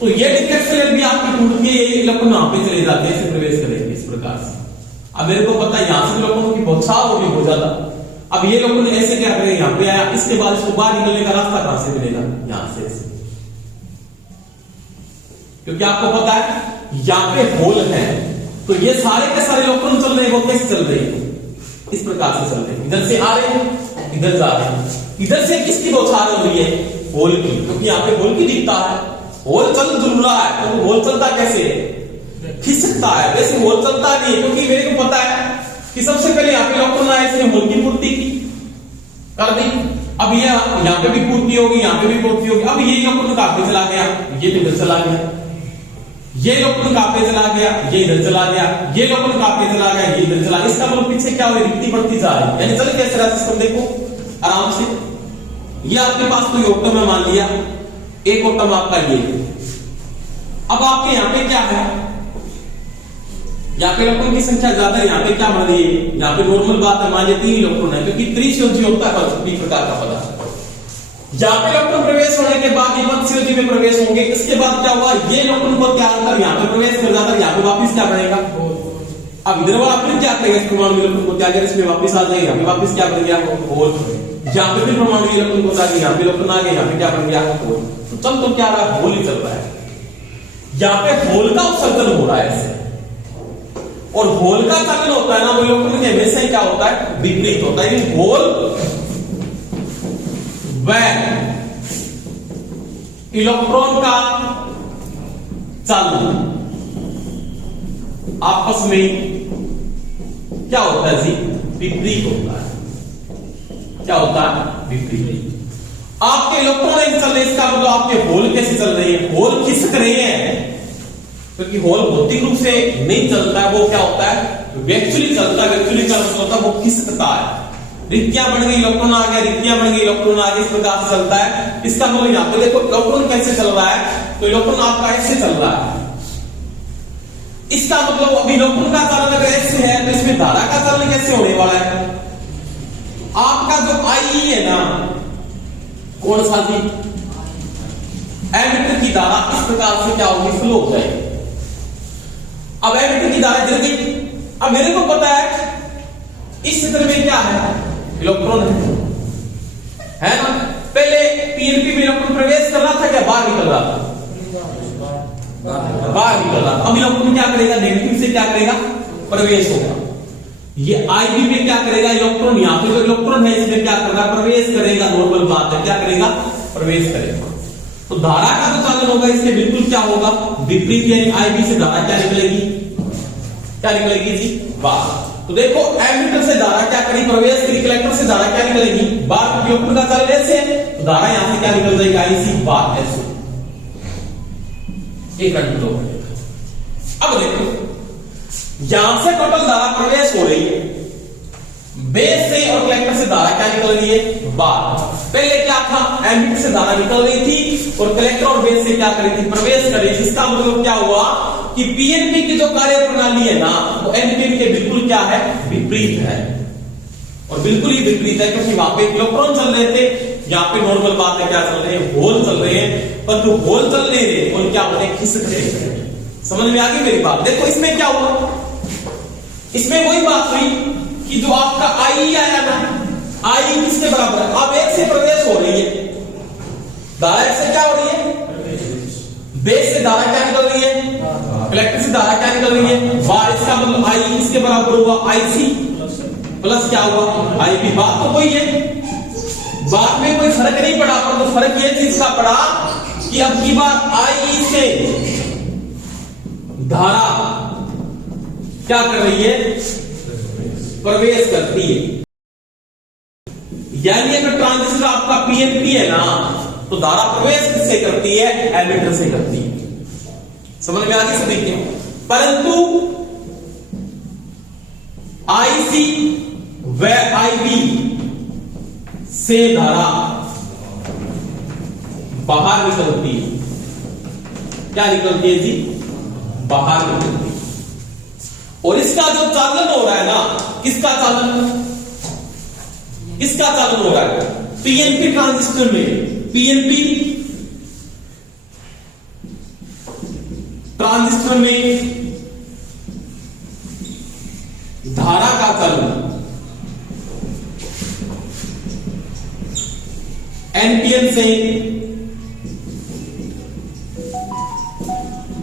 तो ये डिफ्लेक्शन लेयर भी आपकी टूट के ये इलेक्ट्रॉन यहां पे चले जाते हैं, ऐसे प्रवेश करेंगे इस प्रकार से। अब मेरे को पता है यहां से इलेक्ट्रॉनों की बौछार होगी बहुत ज्यादा, अब ये लोग ऐसे क्या करेंगे, यहां पे आया, इसके बाद इसको बाहर निकलने का रास्ता कहां से मिलेगा, यहां से ऐसे। क्योंकि आपको पता है यहां पे होल है, तो ये सारे के सारे इलेक्ट्रॉन चल रहे हैं, वो कैसे चल रहे हैं, इस प्रकार से चल रहे हैं, इधर से आ रहे हैं, इधर जा रहे हैं। इधर से किसकी बौछार हो रही है, होल की, क्योंकि यहां पे होल की दिखता है, होल चल जुल रहा है, तो होल चलता कैसे है, खिसकता है, वैसे होल चलता नहीं है, क्योंकि मेरे को पता है कि सबसे पहले यहाँ पे इलेक्ट्रॉन आए, इसने होल की पूर्ति की कर दी, अब ये यहाँ पे भी पूर्ति होगी, यहाँ पे भी पूर्ति होगी। अब ये इलेक्ट्रॉन कहां पे चला गया, ये इधर चला गया, ये इलेक्ट्रॉन कहां पे चला गया, ये इधर चला गया, ये इलेक्ट्रॉन कहां पे चला गया, ये इधर चला गया। इसका मतलब पीछे क्या हो रही है, रिक्ति बढ़ती जा रही है, यानी चले कैसे रहा सिस्टम, देखो आराम से। ये आपके पास कोई एटम है, मान लिया एक एटम आपका ये, अब आपके यहाँ पे क्या है, यहाँ पे इलेक्ट्रॉन की संख्या ज्यादा है, यहाँ पे क्या मान रही है, यहाँ पे नॉर्मल बात है, मान लिया 3 इलेक्ट्रॉन है, क्योंकि त्रिशोजी होता है सभी प्रकार का पदार्थ। यहाँ पे इलेक्ट्रॉन प्रवेश होने के बाद ये मत्स्योजी में प्रवेश होंगे, इसके बाद क्या हुआ, ये इलेक्ट्रॉन को त्याग कर यहाँ पे प्रवेश कर जाता है, यहाँ पे वापिस क्या बनेगा, अब इधर वाला फिर क्या करेगा, इस परमाणु इलेक्ट्रॉन को त्याग, इसमें वापिस आ जाएगा, यहाँ पे वापिस क्या बन गया, होल। यहाँ पे फिर परमाणु इलेक्ट्रॉन को त्याग, यहाँ पे इलेक्ट्रॉन आ गया, यहाँ पे क्या बन गया, होल। तो चल तो क्या रहा, होल ही चल रहा है, यहाँ पे होल का उत्सर्जन हो रहा है ऐसे। और होल का चलन होता है ना, वो इलेक्ट्रॉन के हमेशा ही क्या होता है, विपरीत होता है। होल व इलेक्ट्रॉन का चलन आपस में क्या होता है जी, विपरीत होता है। क्या होता है, विपरीत। आपके इलेक्ट्रॉन नहीं चल रहे, इसका मतलब आपके होल कैसे चल रहे हैं, होल खिसक रहे हैं, क्योंकि होल भौतिक रूप से नहीं चलता है, वो क्या होता है, एक्चुअली चलता है। एक्चुअली का मतलब होता है वो खिसकता है, रिक्तियां बन गई, इलेक्ट्रॉन आ गया, रिक्तियां बन गई, इलेक्ट्रॉन आ गया, इस प्रकार से चलता है। इसका मतलब यहां पे देखो इलेक्ट्रॉन कैसे चल रहा है, तो इलेक्ट्रॉन आपका ऐसे चल रहा है, इसका मतलब अभी इलेक्ट्रॉन का चलन अगर ऐसे है, तो इसमें धारा का चलन कैसे होने वाला है, आपका जो आई है ना, कौन सा जी, एमिटर की धारा इस प्रकार से क्या होगी, फ्लो हो जाएगी। अब एमिटर की धारा गिर गई, अब मेरे को पता है इस चित्र में क्या है, इलेक्ट्रॉन है ना। पहले पीएनपी में इलेक्ट्रॉन प्रवेश कर रहा था, क्या बाहर निकल रहा था, बाहर निकल रहा था। अब इलेक्ट्रॉन क्या करेगा, नेगेटिव से क्या करेगा, प्रवेश होगा। ये आईबी में क्या करेगा, इलेक्ट्रॉन यहां पे जो इलेक्ट्रॉन है इसमें क्या कर रहा है, प्रवेश करेगा, नॉर्मल बात है, क्या करेगा, प्रवेश करेगा। तो धारा का जो चलन होगा इसके बिल्कुल क्या होगा, विपरीत, यानी आईबी से धारा क्या निकलेगी, क्या निकलेगी जी, बाहर। तो देखो एमिटर से धारा क्या करेगी, प्रवेश करेगी, कलेक्टर से धारा क्या निकलेगी, बाहर। इलेक्ट्रॉन का चलन ऐसे है, तो धारा यहां से क्या निकल जाएगी, आईसी बाहर ऐसे, एक कंट्रोल हो जाएगा। अब देखो यहां से टोटल धारा प्रवेश हो रही है, बेस से और कलेक्टर से धारा क्या निकल रही है, बाहर। पहले क्या था, एमिटर से धारा निकल रही थी और कलेक्टर और बेस से क्या कर रही थी, प्रवेश कर रही थी। इसका मतलब क्या हुआ कि पीएनपी की जो कार्य प्रणाली है ना, वो एनपीएन के बिल्कुल क्या है, विपरीत है, और बिल्कुल ही विपरीत है, क्योंकि वहां पे इलेक्ट्रॉन चल रहे थे, यहाँ पे नॉर्मल बात है, क्या चल रहे हैं, होल चल रहे हैं, पर जो होल चल रहे थे और क्या होते हैं, खिसक रहे हैं। समझ में आ गई मेरी बात। देखो इसमें क्या हुआ, इसमें वही बात हुई कि जो आपका आई आया ना, आई किसके बराबर है, अब एक से प्रवेश हो रही है, धारा एक से क्या हो रही है, बेस से धारा क्या निकल रही है, कलेक्टर से धारा क्या निकल रही है, बाहर। इसका मतलब आई किसके बराबर हुआ, आईसी प्लस क्या हुआ, आईबी। बात तो वही है, बात में कोई फर्क नहीं पड़ा, पर तो फर्क ये चीज का पड़ा कि अब की बात आई से धारा क्या कर रही है, प्रवेश करती है। यानी अगर ट्रांजिस्टर आपका पीएनपी है ना, तो धारा प्रवेश किससे करती है, एमिटर से करती है। समझ में आ गई सभी के। परंतु आईसी व आईबी से धारा बाहर निकलती है। क्या निकलती है जी, बाहर निकलती है। और इसका जो चालन हो रहा है ना, किसका चालन, इसका चालन हो रहा है पीएनपी ट्रांजिस्टर में, पीएनपी ट्रांजिस्टर में धारा का चालन एम्पियर से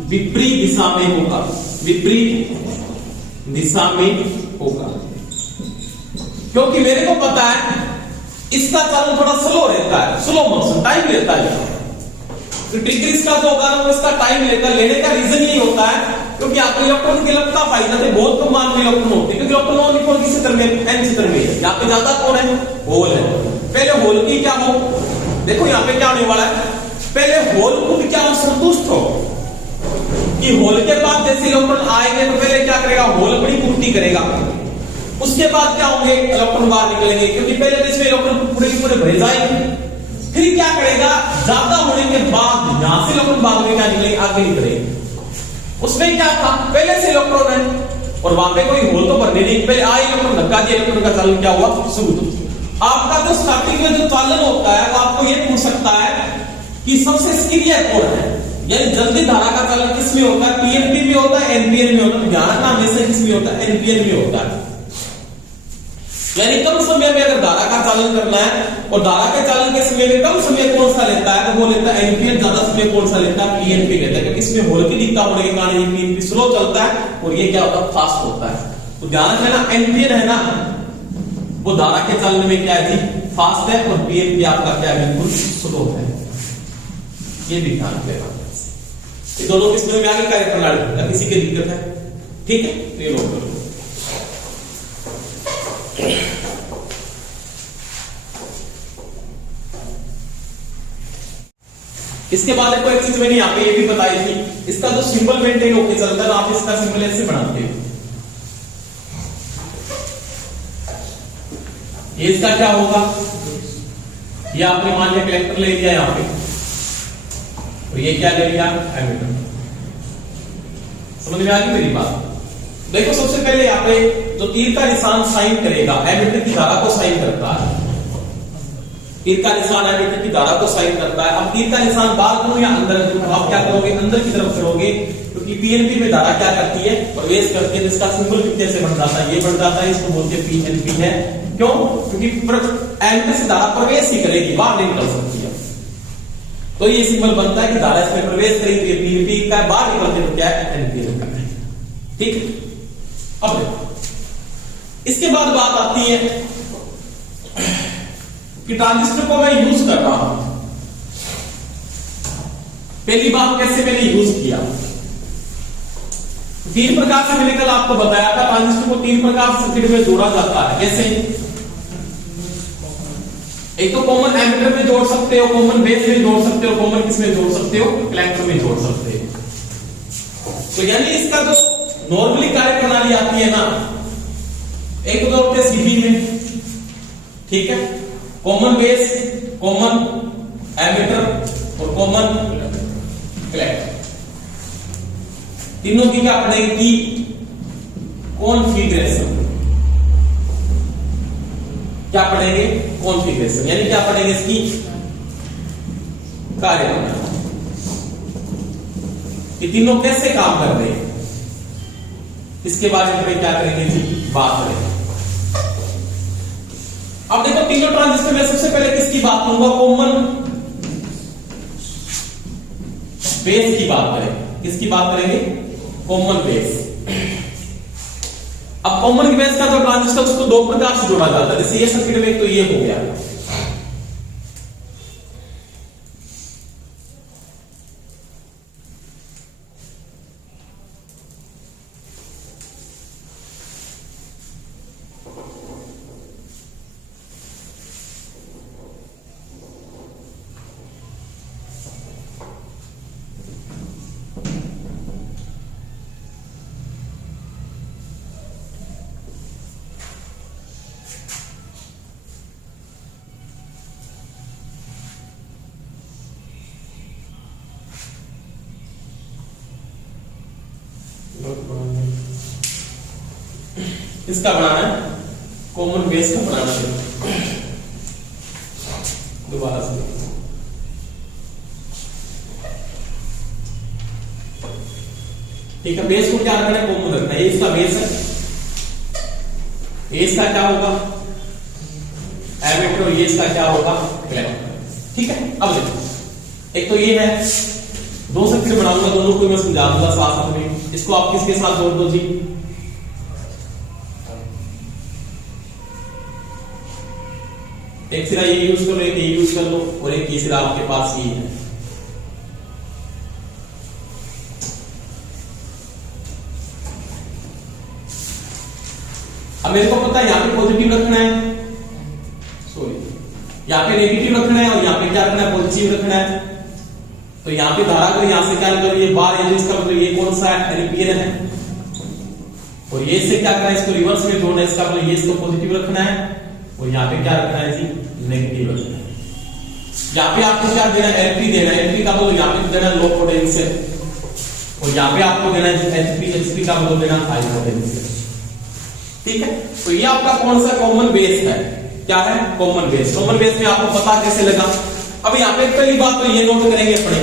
विपरीत दिशा में होगा, विपरीत दिशा में होगा। क्योंकि मेरे को पता है इसका चालन थोड़ा स्लो रहता है, स्लो मोशन, टाइम लेता है। तो ट्रिगर इसका जो होगा ना वो इसका टाइम लेता है। लेने का रीजन यही होता है क्योंकि आपको इलेक्ट्रॉन की लगता फायदा थे बहुत कम मान में इलेक्ट्रॉन होते हैं, क्योंकि इलेक्ट्रॉन और किस क्षेत्र में, एन क्षेत्र में है। यहाँ पे ज्यादा कौन है, होल है। पहले होल की क्या हो, देखो यहाँ पे क्या होने वाला है, पहले होल खुद क्या हो, संतुष्ट हो कि होल के पास जैसे इलेक्ट्रॉन आएंगे तो पहले क्या करेगा, होल अपनी पूर्ति करेगा। उसके बाद क्या होंगे, इलेक्ट्रॉन बाहर निकलेंगे, क्योंकि पहले तो इसमें इलेक्ट्रॉन पूरे के पूरे भरे जाएंगे। फिर क्या करेगा, ज्यादा होने के बाद यहां से इलेक्ट्रॉन बाद में क्या निकलेंगे, आगे निकलेंगे। उसमें क्या था, पहले से इलेक्ट्रॉन है और वहां पे कोई होल तो भरने नहीं, पहले आए इलेक्ट्रॉन धक्का दिया, इलेक्ट्रॉन का चालन क्या हुआ, शुरू। आपका जो स्टार्टिंग में जो चालन होता है वो आपको ये पूछ सकता है कि सबसे सक्रिय कौन है, यानी जल्दी धारा का चालन किसमें होता है, पीएनपी में होता है, एनपीएन में होता है। ध्यान रखना हमेशा किसमें होता है, एनपीएन में होता है। यानी कम समय में अगर धारा का चालन करना है और धारा के चालन के समय में कम समय कौन सा लेता है, तो वो लेता है एनपीएन। ज्यादा समय कौन सा लेता है, पीएनपी लेता है, क्योंकि इसमें होल की दिशा होने के कारण ये पीएनपी स्लो चलता है और ये क्या होता है, फास्ट होता है। तो ध्यान रखना एनपीएन है ना वो धारा के चालन में क्या है जी, फास्ट है, और पीएनपी आपका क्या है, बिल्कुल स्लो है। ये भी ध्यान रखना, ये दोनों किस में आगे कार्य प्रणाली, किसी की दिक्कत है, ठीक है, तो ये नोट करो। इसके बाद देखो एक चीज मैंने यहाँ पे ये भी बताई थी, इसका जो सिंबल मेंटेन होकर चलता है, आप इसका सिंबल ऐसे बनाते हो। ये इसका क्या होगा, ये आपने मान लिया कलेक्टर ले लिया यहाँ पे, और ये क्या ले लिया, एमीटर। समझ में आ गई मेरी बात। देखो सबसे पहले यहाँ पे जो तीर का निशान साइन करेगा, एमीटर की धारा को साइन करता है। तीर का निशान एमीटर की धारा को साइन करता है। अब तीर का निशान बाहर करो या अंदर करो, आप क्या करोगे, अंदर की तरफ करोगे, क्योंकि पीएनपी में धारा क्या करती है, प्रवेश करती है। इसका सिंबल कितने से बन जाता है, ये बन जाता है, इसको बोलते हैं पीएनपी है। क्यों, क्योंकि एमीटर से धारा प्रवेश ही करेगी, बाहर नहीं निकल सकती है। तो ये सिंबल बनता है कि धारा इसमें प्रवेश करेगी, पीएनपी का, बाहर निकलते तो क्या है, एनपीएन का। ठीक, अब इसके बाद बात आती है कि ट्रांजिस्टर को मैं यूज कर रहा हूं। पहली बात कैसे मैंने यूज किया, तीन प्रकार से मैंने कल आपको बताया था, ट्रांजिस्टर को तीन प्रकार से सर्किट में जोड़ा जाता है। कैसे, एक तो कॉमन एमीटर में जोड़ सकते हो, कॉमन बेस में जोड़ सकते हो, कॉमन किस में जोड़ सकते हो, कलेक्टर में जोड़ सकते हो। तो यानी इसका जो नॉर्मली कार्य प्रणाली आती है ना, एक तो जोड़ते हैं सीपी में, ठीक है, कॉमन बेस, कॉमन एमीटर और कॉमन कलेक्टर, तीनों की क्या पड़ेगी, कॉन्फ़िगरेशन। क्या पढ़ेंगे, कॉन्फ़िगरेशन, यानी क्या पढ़ेंगे, इसकी कार्य प्रणाली, ये तीनों कैसे काम कर रहे हैं, इसके बारे में क्या करेंगे जी, बात करेंगे। अब देखो तीनों ट्रांजिस्टर में सबसे पहले किसकी बात करूंगा, कॉमन बेस की बात करेंगे। किसकी बात करेंगे, कॉमन बेस। अब कॉमन बेस का जो ट्रांजिस्टर उसको दो प्रकार से जोड़ा जाता है, जैसे ये सर्किट में, तो ये हो गया। इसका बनाना है, कॉमन बेस का बनाना है। दोबारा से ठीक है, बेस को क्या रखना है, कॉमन रखना है। ये इसका बेस है, ये इसका क्या होगा, एमीटर, और ये इसका क्या होगा, कलेक्टर। ठीक है, अब देखो, एक तो ये है, दो सर्किट बनाऊंगा, दोनों को मैं समझा दूंगा साथ में। इसको आप किसके साथ जोड़ दो जी, एक सिरा ये यूज कर लो, एक ये यूज कर लो, और एक ये सिरा आपके पास ये है। अब मेरे को पता है यहाँ पे पॉजिटिव रखना है, सॉरी यहाँ पे नेगेटिव रखना है, और यहाँ पे क्या रखना है, पॉजिटिव रखना है। तो यहाँ पे धारा अगर यहाँ से क्या निकल रही है बाहर, ये इसका मतलब ये कौन सा है, एम्पीयर है। और ये से क्या करना है, इसको रिवर्स में जोड़ना है, इसका मतलब ये इसको पॉजिटिव रखना है, और यहाँ पे क्या रखना है जी, नेगेटिव रखना है। यहाँ पे आपको क्या देना है, एलपी देना है, एलपी का मतलब यहाँ पे देना लो पोटेंशियल, और यहाँ पे आपको देना है एचपी, एचपी का मतलब देना हाई पोटेंशियल। ठीक है, तो ये आपका कौन सा कॉमन बेस है, क्या है, कॉमन बेस। कॉमन बेस में आपको पता कैसे लगा। अब यहाँ पे पहली बात तो ये नोट करेंगे अपने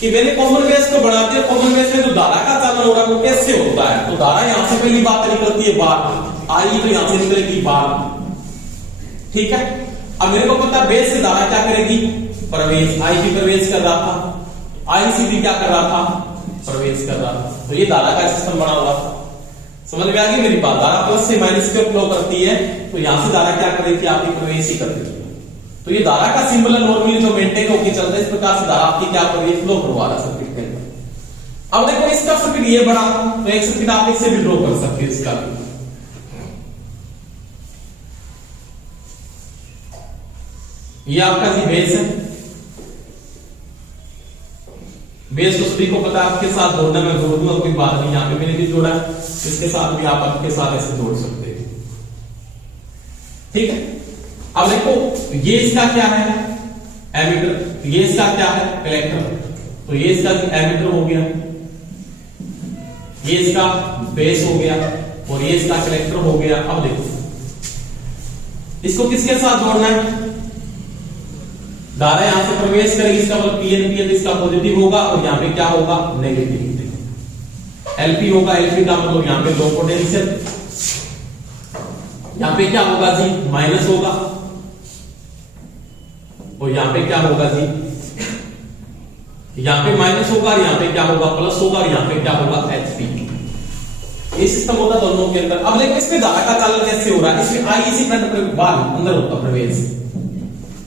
कि मैंने कॉमन बेस को बना दिया, कॉमन बेस में जो धारा का चालन हो रहा है वो कैसे होता है। तो धारा यहाँ से पहली बात निकलती है बाहर, आई तो यहाँ से निकलेगी बाहर। ठीक है, अब मेरे को पता बेस से धारा क्या करेगी, प्रवेश, आई भी प्रवेश कर रहा था, आई सी भी क्या कर रहा था, प्रवेश कर रहा था। तो ये धारा का सिस्टम बना हुआ था। समझ में आ गई मेरी बात, धारा प्लस से माइनस की फ्लो करती है, तो यहां से धारा क्या कर रही थी, आपकी प्रवेश ही कर रही थी। तो ये धारा का सिंबल है नॉर्मली जो मेंटेन होकर चलता है, इस प्रकार से धारा आपकी क्या कर रही है, फ्लो करवा रहा सर्किट के अंदर। अब देखो इसका सर्किट ये बड़ा, तो एक सर्किट आप इससे भी ड्रॉ कर सकते हो, इसका भी। ये आपका जी बेस है, बेस तो सभी को पता है, आपके साथ जोड़ना मैं जोड़ दूंगा, कोई बात नहीं। यहाँ पे मैंने भी जोड़ा, इसके साथ भी आप आपके साथ ऐसे जोड़ सकते हैं। ठीक है, अब देखो ये इसका क्या है, एमीटर, ये इसका क्या है, कलेक्टर। तो ये इसका एमीटर हो गया, ये इसका बेस हो गया, और ये इसका कलेक्टर हो गया। अब देखो इसको किसके साथ जोड़ना है, धारा यहां से प्रवेश करेगी, इसका मतलब पीएनपी, इसका पॉजिटिव होगा, और यहाँ पे क्या होगा, नेगेटिव। एलपी होगा, एलपी का मतलब यहाँ पे लो पोटेंशियल, यहाँ पे क्या होगा जी, माइनस होगा, और यहाँ पे क्या होगा जी, यहाँ पे माइनस होगा, और यहाँ पे क्या होगा, प्लस होगा, और यहाँ पे क्या होगा, एचपी। ये सिस्टम होता दोनों के अंदर। अब देखो इसमें धारा का चालन कैसे हो रहा है, इसमें आई इसी करंट बाहर अंदर होता प्रवेश,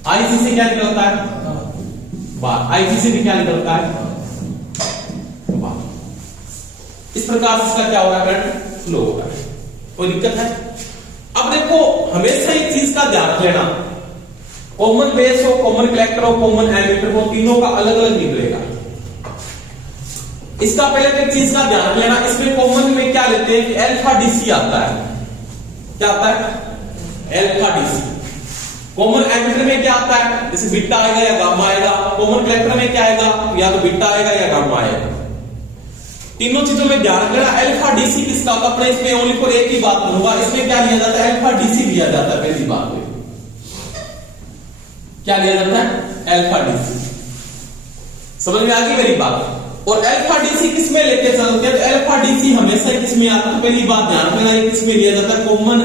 आईसी से क्या निकलता है, बाहर, आईसी से भी क्या निकलता है, बाहर। इस प्रकार से इसका क्या हो रहा है, करंट फ्लो हो रहा है, कोई दिक्कत है। अब देखो हमेशा एक चीज का ध्यान रख लेना, कॉमन बेस हो, कॉमन कलेक्टर हो, कॉमन एमीटर हो, तीनों का अलग अलग निकलेगा। इसका पहले तो एक चीज का ध्यान रख लेना, इसमें कॉमन में क्या लेते हैं कि अल्फा डीसी आता है, क्या आता है, अल्फा डीसी। कॉमन एमीटर में क्या आता है, जैसे बीटा आएगा या गामा आएगा। कॉमन कलेक्टर में क्या आएगा, या तो बीटा आएगा या गामा आएगा। तीनों चीजों में ध्यान रखना। अल्फा डीसी किसका होगा, अपने इसमें ओनली फॉर एक ही बात करूंगा, इसमें क्या लिया जाता है, अल्फा डीसी लिया जाता है। पहली बात है क्या लिया जाता है, अल्फा डीसी। समझ में आ गई मेरी बात। और अल्फा डीसी किसमें लेके चलते हैं, तो अल्फा डीसी हमेशा किसमें आता है, पहली बात ध्यान रखना, ये किसमें लिया जाता है, कॉमन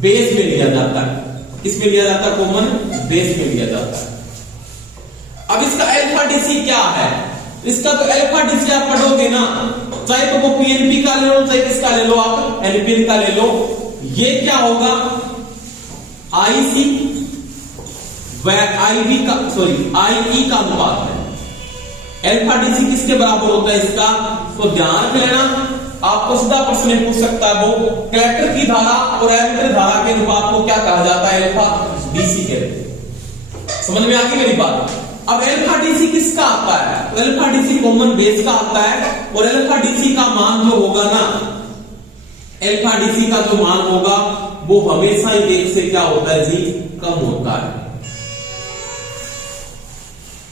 बेस में लिया जाता है। किसमें लिया जाता है, कॉमन बेस में लिया जाता है। अब इसका अल्फा डीसी क्या है, इसका तो अल्फा डीसी आप पढ़ोगे ना, चाहे तो वो पीएनपी का ले लो, चाहे किसका ले लो आप, एनपीएन का ले लो। ये क्या होगा, आईसी व आईवी का, सॉरी आईई का अनुपात है। अल्फा डीसी किसके बराबर होता है इसका, तो ध्यान रख लेना, आपको सीधा प्रश्न पूछ सकता है वो, कलेक्टर की धारा और एमीटर धारा के अनुपात को क्या कहा जाता है, अल्फा डीसी कहते हैं। समझ में आ गई मेरी बात। अब अल्फा डीसी किसका आता है, तो अल्फा डीसी कॉमन बेस का आता है, और अल्फा डीसी का मान जो होगा ना, अल्फा डीसी का जो मान होगा वो हमेशा ही एक से क्या होता है जी, कम होता है।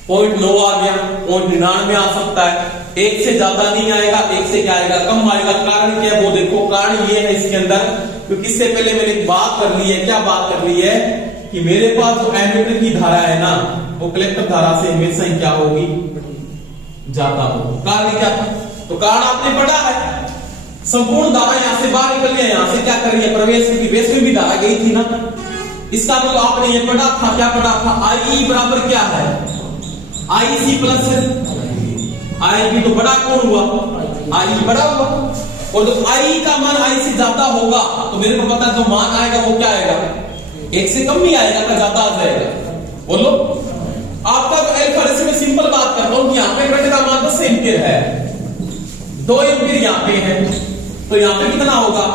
0.9 आ गया, 0.99 आ सकता है, एक से ज्यादा नहीं आएगा, एक से क्या आएगा, कम आएगा। कारण क्या है वो देखो, कारण ये है इसके अंदर, क्योंकि इससे पहले मैंने एक बात कर ली है, क्या बात कर ली है कि मेरे पास जो एमीटर की धारा है ना, वो कलेक्टर धारा से हमेशा ही क्या होगी, ज्यादा होगी। कारण क्या था, तो कारण आपने पढ़ा है, संपूर्ण धारा यहां से बाहर निकल गया, यहां से क्या कर रही है, प्रवेश की, बेस में भी धारा गई थी ना, इसका मतलब आपने ये पढ़ा था, क्या पढ़ा था, आई बराबर क्या है, आई सी प्लस आई बी। तो बड़ा कौन हुआ, आई बड़ा हुआ। और जो आई का मान आई से ज्यादा होगा तो मेरे को पता है जो मान आएगा वो क्या आएगा, एक से कम नहीं आएगा, का ज्यादा आ जाएगा। बोलो आपका तो अल्फा, इसमें सिंपल बात कर रहा हूं कि यहाँ पे करंट का मान 10 एम्पीयर है, 2 एम्पीयर यहाँ पे है, तो यहाँ पे कितना होगा,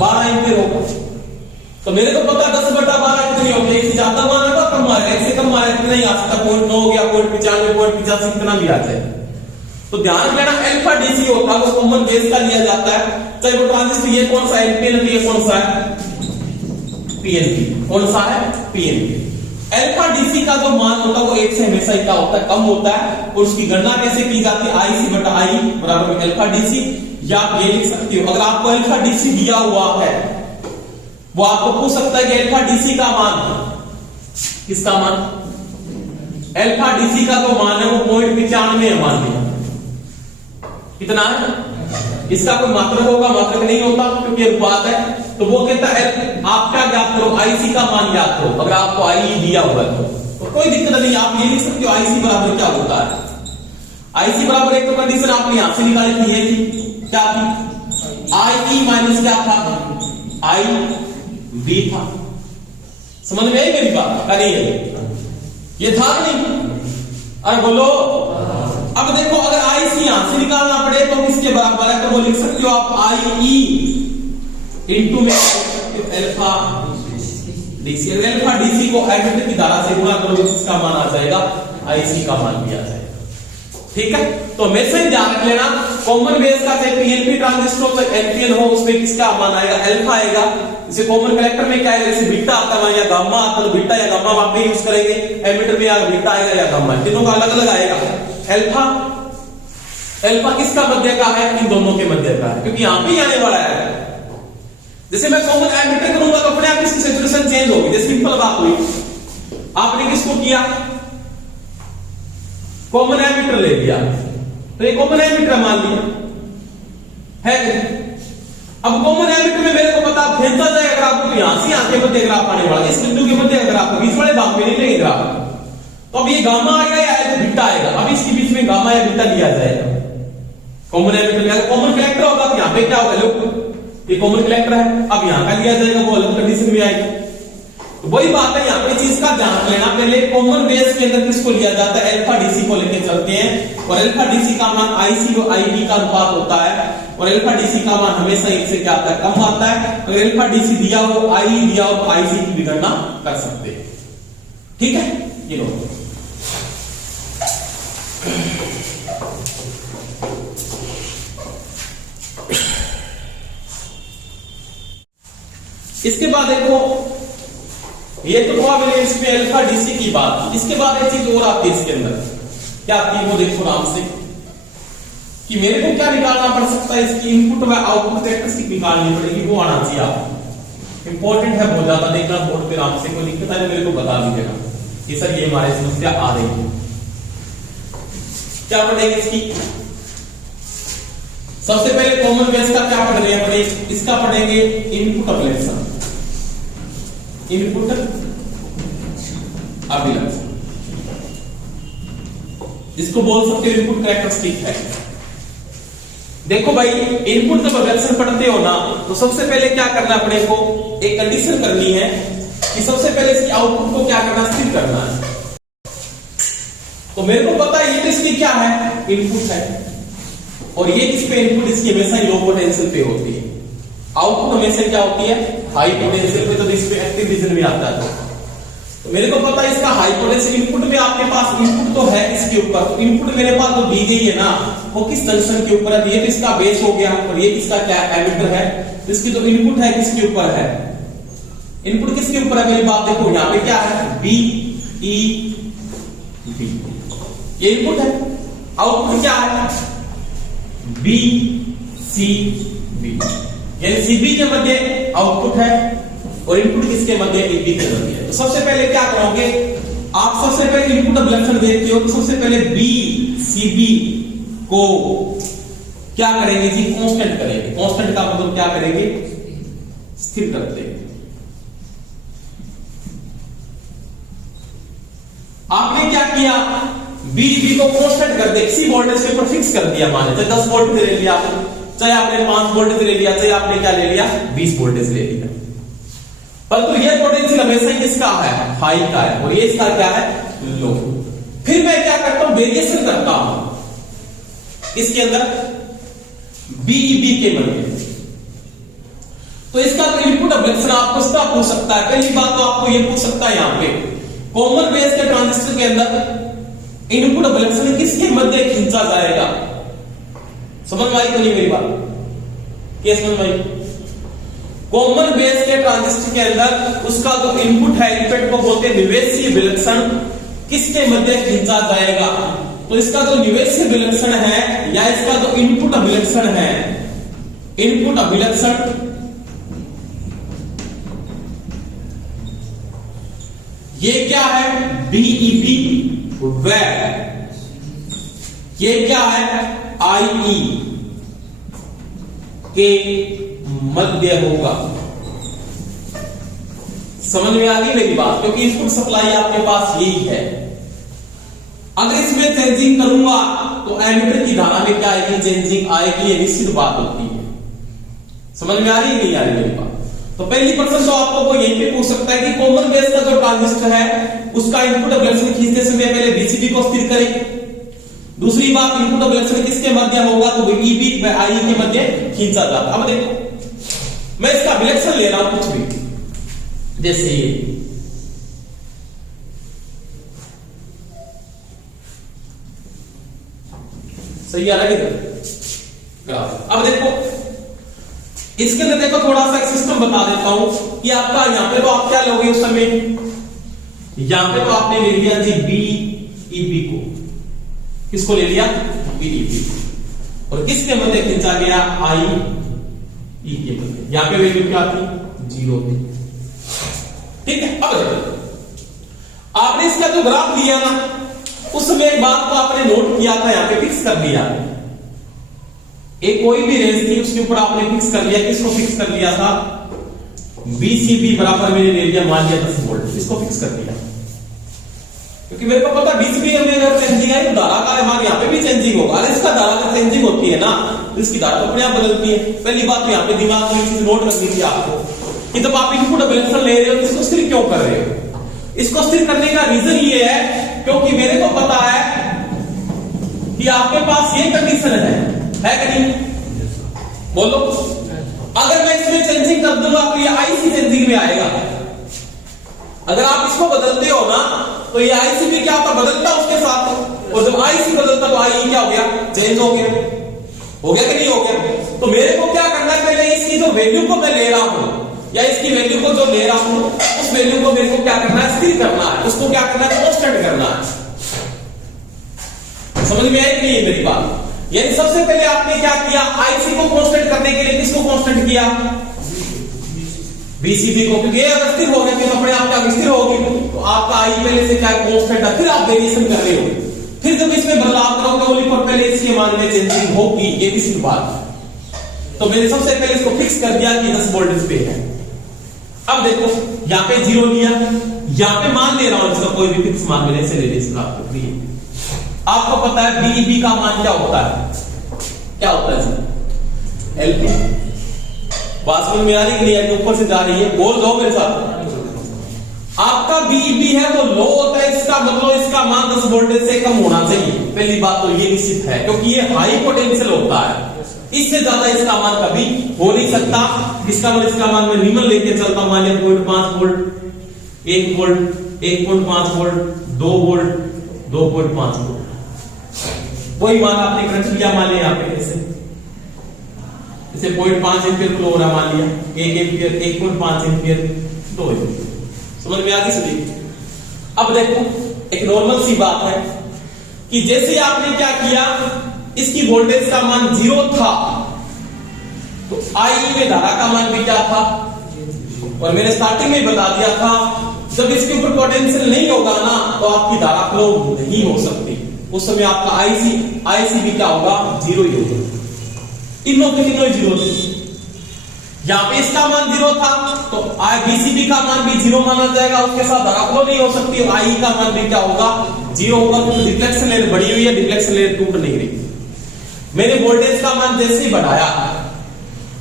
12 एम्पीयर होगा। तो मेरे को पता 10/12 कितनी होगी, एक से ज्यादा मान आएगा, कम आएगा, एक से कम आएगा कितना ही आ सकता, 0.9 हो गया, 0.95, 0.85 कितना भी आ जाए। तो ध्यान रखना अल्फा डीसी होता है वो कॉमन बेस का लिया जाता है, चाहे वो ट्रांजिस्टर ये कौन सा एनपीएन, ये कौन सा है पीएनपी, कौन सा है पीएनपी। अल्फा डीसी का जो मान होता है वो एक से हमेशा ही क्या होता है, कम होता है। और उसकी गणना कैसे की जाती है, आई सी बटा आई बराबर में अल्फा डीसी। या आप ये लिख सकते हो, अगर आपको अल्फा डीसी दिया हुआ है, वो आपको पूछ सकता है कि अल्फा डीसी का मान, किसका मान, अल्फा डीसी का जो मान है वो 0.95 है, मान लिया कितना है, इसका कोई मात्रक होगा, मात्रक नहीं होता क्योंकि अनुपात है। तो वो कहता है आप क्या ज्ञात करो, आईसी का मान ज्ञात करो। अगर आपको आई दिया हुआ है तो कोई दिक्कत नहीं, आप ये लिख सकते हो आईसी बराबर क्या होता है। आईसी बराबर एक तो कंडीशन आपने यहां से निकाली थी, ये थी क्या थी, आई माइनस क्या था, आई बी था। समझ में आई मेरी बात, करिए ये था नहीं, अरे बोलो। अब देखो अगर आई सी यहां से निकालना पड़े तो किसके बराबर है, तो वो लिख सकते हो आप आई ई इंटू में अल्फा डीसी। अल्फा डीसी को एमिटर की धारा से गुणा करोगे किसका मान आ जाएगा, आईसी का मान भी आ जाएगा। ठीक है, तो हमेशा ही ध्यान रख लेना कॉमन बेस का चाहे पीएनपी ट्रांजिस्टर हो चाहे एनपीएन हो, उसमें किसका मान आएगा, अल्फा आएगा। जैसे कॉमन कलेक्टर में क्या है, जैसे बीटा आता है या गामा आता है, तो बीटा या गामा वहां पे यूज करेंगे। एमिटर में या बीटा आएगा या गामा, तीनों का अलग अलग आएगा। अल्फा, अल्फा किसका मध्य का है, इन दोनों के मध्य का है, क्योंकि यहां पे आने वाला है। जैसे मैं कॉमन एमिटर करूंगा तो अपने आप इसकी सैचुरेशन चेंज होगी। जैसे सिंपल बात हुई, आपने किसको किया, कॉमन एमिटर ले लिया, तो ये कॉमन एमिटर मान लिया है। अब कॉमन एमिटर में मेरे को पता भेजता जाएगा ग्राफ को, यहां से यहां के मध्य ग्राफ आने वाला है, इस बिंदु के मध्य ग्राफ, बीच वाले भाग में नहीं लेंगे ग्राफ। तो अब ये गामा आएगा या बीटा आएगा, अब इसके बीच में गामा या बीटा लिया जाएगा। कॉमन एमिटर में कॉमन कलेक्टर होगा तो यहां पे क्या होगा, लोग ये कॉमन कलेक्टर है, अब यहां का लिया जाएगा, वो अलग कंडीशन में आएगी। तो वही बात है, यहां पे चीज का ध्यान रख लेना, पहले कॉमन बेस के अंदर किसको लिया जाता है, अल्फा डीसी को लेके चलते हैं। और अल्फा डीसी का मान आईसी और आईबी का अनुपात होता है, और अल्फा डीसी का मान हमेशा एक से क्या आता है, कम आता है। अगर अल्फा डीसी दिया हो, आई दिया हो, तो आईसी की भी गणना कर सकते हैं। ठीक है, ये लो इसके बाद देखो, ये तो हुआ मैंने इसमें अल्फा डीसी की बात। इसके बाद एक चीज और आती है इसके अंदर, क्या आती है वो देखो आराम से, कि मेरे को क्या निकालना पड़ सकता है, इसकी इनपुट व आउटपुट कैरेक्टरिस्टिक निकालनी पड़ेगी, वो आना चाहिए आपको। इंपॉर्टेंट है बहुत ज्यादा, देखना बोर्ड पे आराम से, कोई दिक्कत है मेरे को बता दीजिएगा कि सर ये हमारी समस्या आ रही है। क्या पढ़ेंगे इसकी, सबसे पहले कॉमन बेस का क्या पढ़ रहे हैं, इसका पढ़ेंगे इनपुट अभिलक्षण, इनपुट अभिलक्षण, इसको बोल सकते हो इनपुट कैरेक्टरिस्टिक है। देखो भाई, इनपुट जब अभिलक्षण पढ़ते हो ना, तो सबसे पहले क्या करना है, अपने को एक कंडीशन करनी है कि सबसे पहले इसकी आउटपुट को क्या करना, स्थिर करना है। तो मेरे को पता है ये तो इसकी क्या है, इनपुट है, और ये किस पे इनपुट इसकी हमेशा ही लो पोटेंशियल पे होती है। आउटपुट हमेशा क्या होती है, हाई पोटेंशियल पे, तो इस पे एक्टिव रीजन में आता है। तो मेरे को पता है इसका हाई पोटेंशियल इनपुट में आपके पास इनपुट तो है इसके ऊपर, तो इनपुट मेरे पास जो दी गई है ना, वो किस जंक्शन के ऊपर है, ये तो इसका बेस हो गया, और ये किसका क्या एमिटर है, तो इसकी जो इनपुट है किसके ऊपर है, इनपुट किसके ऊपर है, मेरी बात देखो यहां पे क्या है, बी ई बी, ये इनपुट है। आउटपुट क्या है, बी सी बी, यानी सीबी के मध्य आउटपुट है और इनपुट किसके मध्य, बी के मध्य है। तो सबसे पहले क्या करोगे आप, सबसे पहले इनपुट अभिलक्षण देखते हो, तो सबसे पहले बी सी बी को क्या करेंगे जी, कांस्टेंट करेंगे। कांस्टेंट का मतलब क्या करेंगे, स्थिर करते हैं। किया, बीईबी को कांस्टेंट कर दे, किसी वोल्टेज के ऊपर फिक्स कर दिया, माने चाहे 10 वोल्ट ले लिया आपने, चाहे आपने 5 वोल्ट ले लिया, चाहे आपने क्या ले लिया 20 वोल्टेज ले लिया, परंतु ये पोटेंशियल हमेशा किसका है, हाई का है, और ये इसका क्या है, लो। फिर मैं क्या करता हूं, वेरिएशन करता हूं इसके अंदर बीईबी के मध्य। तो इसका इनपुट ऑब्जेक्शन आपको इसका पूछ सकता है। पहली बात तो आपको ये पूछ सकता है यहां पे कॉमन बेस के ट्रांजिस्टर के अंदर इनपुट ऑब्जेक्शन किसके मध्य खींचा जाएगा। समझ में आई तो नहीं मेरी बात, क्या समझ में आई? कॉमन बेस के ट्रांजिस्टर के अंदर उसका जो इनपुट है, इनपुट को बोलते हैं निवेशी विलक्षण, किसके मध्य खींचा जाएगा। तो इसका जो निवेशी विलक्षण है या इसका जो इनपुट अभिलक्षण है, इनपुट अभिलक्षण, ये क्या है, बीईबी व ये क्या है, आईई के मध्य होगा। समझ में आ गई मेरी बात, क्योंकि इनपुट सप्लाई आपके पास यही है। अगर इसमें चेंजिंग करूंगा तो एमीटर की धारा में क्या आएगी, चेंजिंग आएगी, ये निश्चित बात होती है। समझ में आ रही है नहीं आ रही मेरी बात? तो पहली प्रश्न तो आपको वो यहीं पे पूछ सकता है कि कॉमन बेस का जो ट्रांजिस्टर है उसका इनपुट ऑब्जेक्शन खींचते समय पहले बीसीबी को स्थिर करें। दूसरी बात, इनपुट ऑब्जेक्शन किसके मध्य होगा, तो बीईबी व आई के मध्य खींचा जाता है। अब देखो मैं इसका ऑब्जेक्शन ले रहा हूं कुछ भी, जैसे ये सही आ रहा है। अब देखो इसके अंदर देखो थोड़ा सा एक सिस्टम बता देता हूं कि आपका यहां पे तो आप क्या लोगे उस समय, यहां पे तो आपने ले लिया जी बीईबी को, किसको ले लिया, बीईबी, और किसके मध्य खींचा गया, आईई के मध्य। यहां पे वैल्यू क्या थी, 0 थी, ठीक है। अब आपने इसका जो ग्राफ लिया ना, उस समय एक बात को आपने नोट किया था, यहां पे फिक्स कर दिया, एक कोई भी रेंज थी उसके ऊपर आपने फिक्स कर लिया, किसको फिक्स कर लिया था, बीसीबी बराबर मैंने ले लिया, मान लिया 10 वोल्ट, इसको फिक्स कर दिया, क्योंकि मेरे को पता बीसीबी में अगर चेंजिंग है तो धारा का मान यहां पे भी चेंजिंग होगा। अरे इसका धारा का चेंजिंग होती है ना, तो इसकी धारा तो अपने आप बदलती है। पहली बात तो यहां पे दिमाग में चीज नोट रखनी थी आपको कि जब आप इनपुट ऑब्जेक्शन ले रहे हो तो इसको स्थिर क्यों कर रहे हो। इसको स्थिर करने का रीजन ये है क्योंकि मेरे को पता है कि आपके पास ये कंडीशन है कि नहीं, बोलो। अगर मैं इसमें चेंजिंग कर दूंगा तो ये आईसी चेंजिंग में आएगा। अगर आप इसको बदलते हो ना तो ये आईसी भी क्या होता, बदलता उसके साथ, और जब आईसी बदलता तो आई क्या हो गया, चेंज हो गया कि नहीं हो गया। तो मेरे को क्या करना है, पहले इसकी जो वैल्यू को मैं ले रहा हूं या इसकी वैल्यू को जो ले रहा हूं उस वैल्यू को मेरे को क्या करना है, स्थिर करना है, उसको क्या करना है, कांस्टेंट करना है। समझ में आई कि नहीं मेरी बात? यानी सबसे पहले आपने क्या किया, आईसी को कांस्टेंट करने के लिए किसको कांस्टेंट किया, बीसीबी को, क्योंकि ये अगर स्थिर हो गया तो अपने आप क्या स्थिर होगी, तो आपका आई पहले से क्या कांस्टेंट है, फिर आप वेरिएशन कर रहे हो, फिर जब इसमें बदलाव करोगे ओनली पर पहले इसके मान में चेंजिंग होगी, ये भी सिर्फ बात। तो मैंने सबसे पहले इसको फिक्स कर दिया कि 10 वोल्टेज पे है। अब देखो यहां पे 0 लिया, यहां पे मान ले रहा हूं इसका कोई भी फिक्स मान मेरे से ले लीजिए। आपको पता है बीईबी का मान क्या होता है, क्या होता है सर, एलपी। बात समझ में आ रही है, ऊपर से जा रही है, बोल दो मेरे साथ। आपका बीईबी है वो लो होता है, इसका मतलब इसका मान 10 वोल्टेज से कम होना चाहिए। पहली बात तो ये निश्चित है, क्योंकि ये हाई पोटेंशियल होता है, इससे ज्यादा इसका मान कभी हो नहीं सकता। इसका मतलब इसका मान मैं निम्न लेके चलता हूं, मान लिया 0.5 volt, 1 volt, 1.5 volt, 2 volt, 2.5 volt, वही मान आपने करंट लिया, मान लिया यहां पे इसे 0.5 एम्पियर फ्लो हो रहा, मान लिया 1 एम्पियर, 1.5 एम्पियर, 2 एम्पियर। समझ में आ गई सभी? अब देखो एक नॉर्मल सी बात है कि जैसे आपने क्या किया, इसकी वोल्टेज का मान 0 था तो आई में धारा का मान भी क्या था, और मैंने स्टार्टिंग में बता दिया था जब इसके ऊपर पोटेंशियल नहीं होगा ना तो आपकी धारा फ्लो नहीं हो सकती। उस समय आपका आईसी भी क्या होगा, 0 ही होगा। तीनों के तीनों 0 थे। यहां पे इसका मान 0 था तो बीसीबी का मान भी 0 माना जाएगा, उसके साथ धारा फ्लो नहीं हो सकती। आई का मान भी क्या होगा, जीरो होगा तो डिफ्लेक्शन लेयर बढ़ी हुई है, डिफ्लेक्शन लेयर टूट नहीं रही। मैंने वोल्टेज का मान जैसे ही बढ़ाया,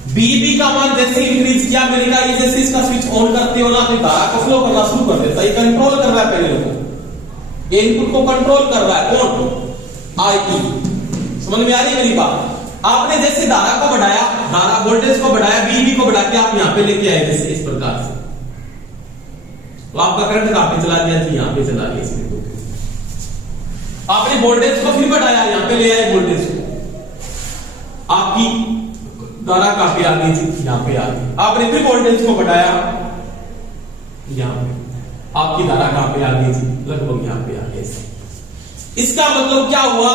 बीबी का मान जैसे इंक्रीज किया, मैंने कहा ये जैसे इसका स्विच ऑन करते हो ना तो धारा को फ्लो करना शुरू कर देता है। ये कंट्रोल कर रहा है पहले को, ये इनपुट को कंट्रोल कर रहा है कौन? आई। समझ में आ रही है मेरी बात? आपने जैसे धारा को बढ़ाया, धारा वोल्टेज को बढ़ाया, बीबी को बढ़ा के आप यहां पे लेके आए जैसे इस प्रकार से, तो आपका करंट कहां पे चला गया? जी यहां पे चला गया इसमें। आपने वोल्टेज को फिर बढ़ाया, यहां पे ले आए वोल्टेज को, आपकी धारा कहां पे आ गई थी? यहां पे आ गई। आपने फिर वोल्टेज को बढ़ाया, यहां पे आपकी धारा कहां पे आ गई थी? लगभग यहां पे आ गई। इसका मतलब क्या हुआ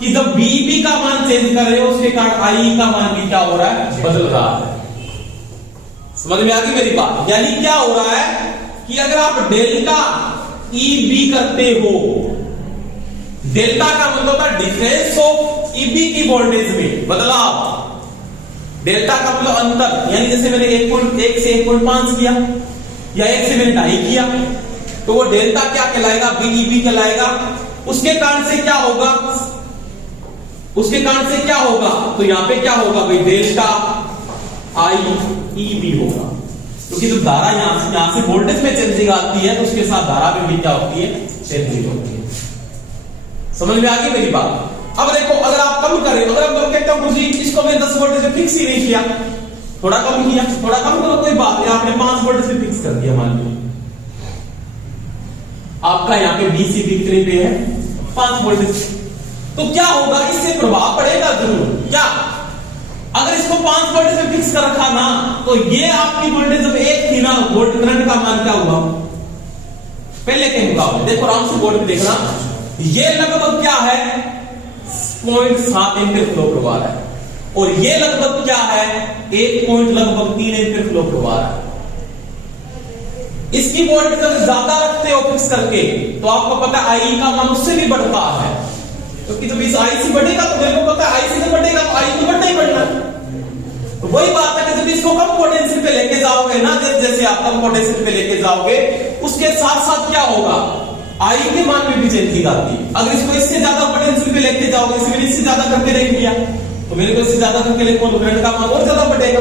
कि जब बीबी का मान चेंज कर रहे हो उसके कारण आई का मान भी क्या हो रहा है? बदल रहा है। समझ में आ गई मेरी बात? यानी क्या हो रहा है कि अगर आप डेल्टा ईबी करते हो, डेल्टा का मतलब होता है डिफरेंस ऑफ ईबी की वोल्टेज में बदलाव। डेल्टा का मतलब अंतर, यानी जैसे मैंने 1.1 से 1.5 किया या 1 से मैंने 2.5 किया, तो वो डेल्टा क्या कहलाएगा? बीईबी कहलाएगा। उसके कारण से क्या होगा? उसके कारण से क्या होगा? तो यहां पे क्या होगा भाई? डेल्टा आई ईबी होगा, क्योंकि जब धारा यहां से वोल्टेज में चेंजिंग आती है तो उसके साथ धारा में भी क्या होती है? चेंजिंग होती है। समझ में आ गई मेरी बात? अब देखो, अगर आप कम करें, अगर हम कहते हैं जी इसको मैं 10 वोल्टेज पे फिक्स ही नहीं किया, थोड़ा कम किया, थोड़ा कम करो, कोई बात नहीं, आपने 5 वोल्टेज पे फिक्स कर दिया, मान लीजिए आपका यहाँ पे बीसीबी कितने पे है? 5 वोल्टेज। तो क्या होगा? इससे प्रभाव पड़ेगा जरूर। क्या? अगर इसको 5 वोल्टेज पे फिक्स कर रखा ना, तो ये आपकी वोल्टेज जब 1 थी ना, वोल्ट करंट का मान क्या हुआ पहले के मुकाबले? देखो आराम से बोर्ड पे देखना, ये लगभग क्या है? 0.7 एम्पीयर फ्लो करवा रहा है, और ये लगभग क्या है? 1.3 एम्पीयर फ्लो करवा रहा है। इसकी वोल्टेज अगर ज्यादा रखते हो फिक्स करके, तो आपको पता है आई का मान उससे भी बढ़ता है, क्योंकि जब इस आई से बढ़ेगा तो मेरे को पता है आई से बढ़ेगा तो आई तो बढ़ना ही बढ़ना। तो वही बात है कि जब इसको कम पोटेंशियल पे लेके जाओगे ना, जैसे आप कम पोटेंशियल पे लेके जाओगे, उसके साथ साथ क्या होगा? आई के मान में भी चेंजिंग आती है। अगर इसको इससे ज्यादा पोटेंशियल पे लेके जाओगे, इससे ज्यादा करके देख लिया, तो मेरे को इससे ज्यादा करके लेको तो करंट का मान और ज्यादा बढ़ेगा।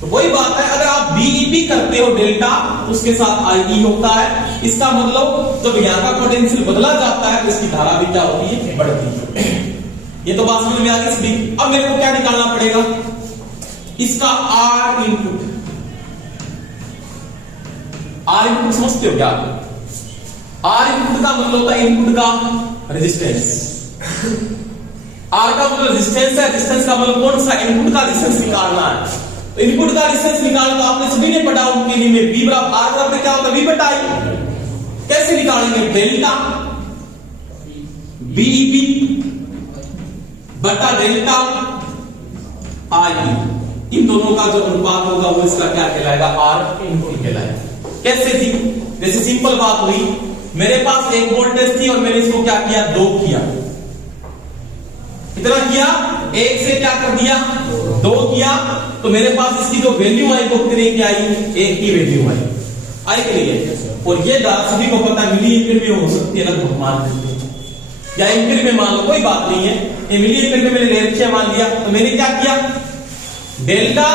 तो वही बात है, अगर आप बीईबी करते हो डेल्टा, उसके साथ आईई होता है। इसका मतलब जब यहां का पोटेंशियल बदला जाता है तो इसकी धारा भी क्या होती है? बढ़ती है। ये तो बात समझ में आ गई। अब मेरे को क्या निकालना पड़ेगा? इसका आर इनपुट। आर इनपुट समझते हो क्या? आर इनपुट का मतलब होता है इनपुट का रेजिस्टेंस। आर का मतलब रेजिस्टेंस है, रेजिस्टेंस का मतलब कौन सा? इनपुट का रेजिस्टेंस निकालना है। तो इनपुट का रेजिस्टेंस निकालना आपने सभी ने पढ़ा, उनके लिए में V बराबर आर बराबर क्या होता है? V बटा I। कैसे निकालेंगे? डेल्टा बीईबी बटा डेल्टा आई, इन दोनों का जो अनुपात होगा वो इसका क्या कहलाएगा? आर इनपुट कहलाएगा। कैसे थी? जैसे सिंपल बात हुई, मेरे पास 1 वोल्टेज थी और मैंने इसको क्या किया? 2 किया। कितना किया? 1 से क्या कर दिया? 2 किया, तो मेरे पास इसकी जो वैल्यू आई वो कितने की आई? 1 की वैल्यू आई के लिए। और ये धारा सभी को पता है मिली एम्पीयर में हो सकती है, लगभग मान लीजिए, या एम्पीयर में मान लो, कोई बात नहीं है। ये मिली एम्पीयर में मैंने ले रखा मान लिया, तो मैंने क्या किया? डेल्टा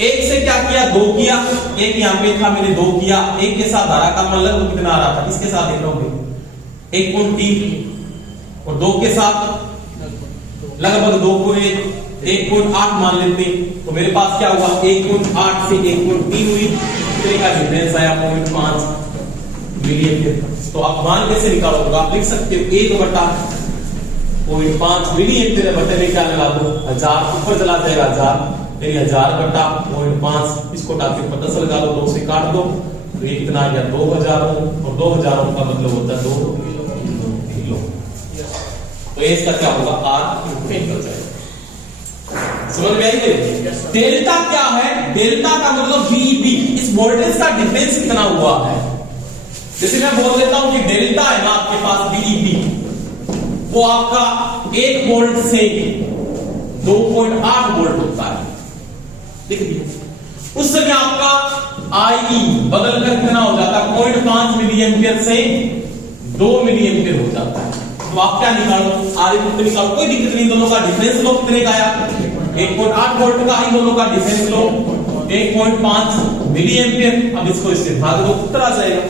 1 से क्या किया? 2 किया। 1 यहां पे था, मैंने 2 किया। 1 के साथ धारा का मान लगभग कितना आ रहा था? इसके साथ देख रहा हूं 1.3, और 2 के साथ लगभग 1.8 मान लेते, तो मेरे पास क्या हुआ? 1.8 से 1.3 हुई, कितने का डिफरेंस आया? 0.5 मिली एम्पीयर। तो आप मान कैसे निकालोगे? आप लिख सकते हो 1 बटा 0.5 मिली एम्पीयर बटे में क्या लगा दो? 1000, ऊपर चला जाएगा 1000, फिर 1000 बटा 0.5, इसको टाके 10 लगा दो, 2 से काट दो, तो ये कितना आ गया? 2000 ओम, और 2000 ओम का मतलब होता है 2 किलो। तो इसका क्या होगा? आर निकल जाएगा। समझ में आई? डेल्टा क्या है? डेल्टा का मतलब बीईबी, इस वोल्टेज का डिफरेंस कितना हुआ है। जैसे मैं बोल देता हूं कि डेल्टा है ना आपके पास बीईबी, वो आपका 1 वोल्ट से 2.8 वोल्ट होता है। देख लीजिए, उस समय आपका आई बदल कर कितना हो जाता है? 0.5 मिली एम्पियर से 2 मिली एम्पियर हो जाता है। तो आप क्या निकालो, आर इनपुट निकालो, कोई दिक्कत नहीं, दोनों का डिफरेंस लो, कितने का आया 1.8 वोल्ट का ही दोनों का डिफरेंस लो 1.5 मिली एम्पियर। अब इसको इससे भाग दो, उत्तर आ जाएगा।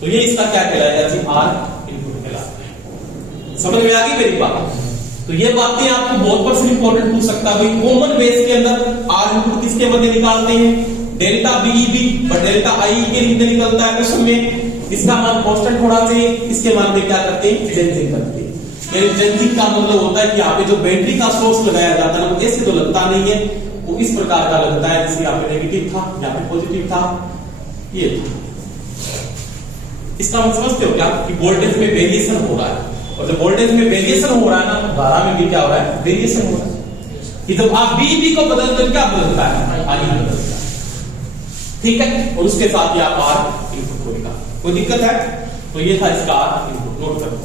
तो ये इसका क्या कहलाएगा जी, आर इनपुट कहलाता है। समझ में आ गई मेरी बात? तो ये बातें आपको बहुत परसेंट इंपॉर्टेंट पूछ सकता है भाई। कॉमन बेस के अंदर आर इनपुट किसके बदले निकालते हैं, डेल्टा बीईबी बट डेल्टा आई के रीते निकलता है क्वेश्चन में। इसका मान कांस्टेंट होना चाहिए, इसके मान में क्या करते हैं, चेंजिंग करते हैं। यानी चेंजिंग का मतलब होता है कि यहाँ पे जो बैटरी का सोर्स लगाया जाता है वो ऐसे तो लगता नहीं है, वो इस प्रकार का लगता है जैसे यहाँ पे नेगेटिव था, यहाँ पे पॉजिटिव था, ये था। इसका मतलब समझते हो क्या कि वोल्टेज में वेरिएशन हो रहा है, और जब वोल्टेज में वेरिएशन हो रहा है ना, धारा में भी क्या हो रहा है, वेरिएशन हो रहा है। कि जब आप बीईबी को बदलते हो क्या बदलता है, आई बदलता है। ठीक है, और उसके साथ ही आप आर इनपुट को निकाल, कोई दिक्कत है? तो ये था इसका आर इनपुट, नोट करो।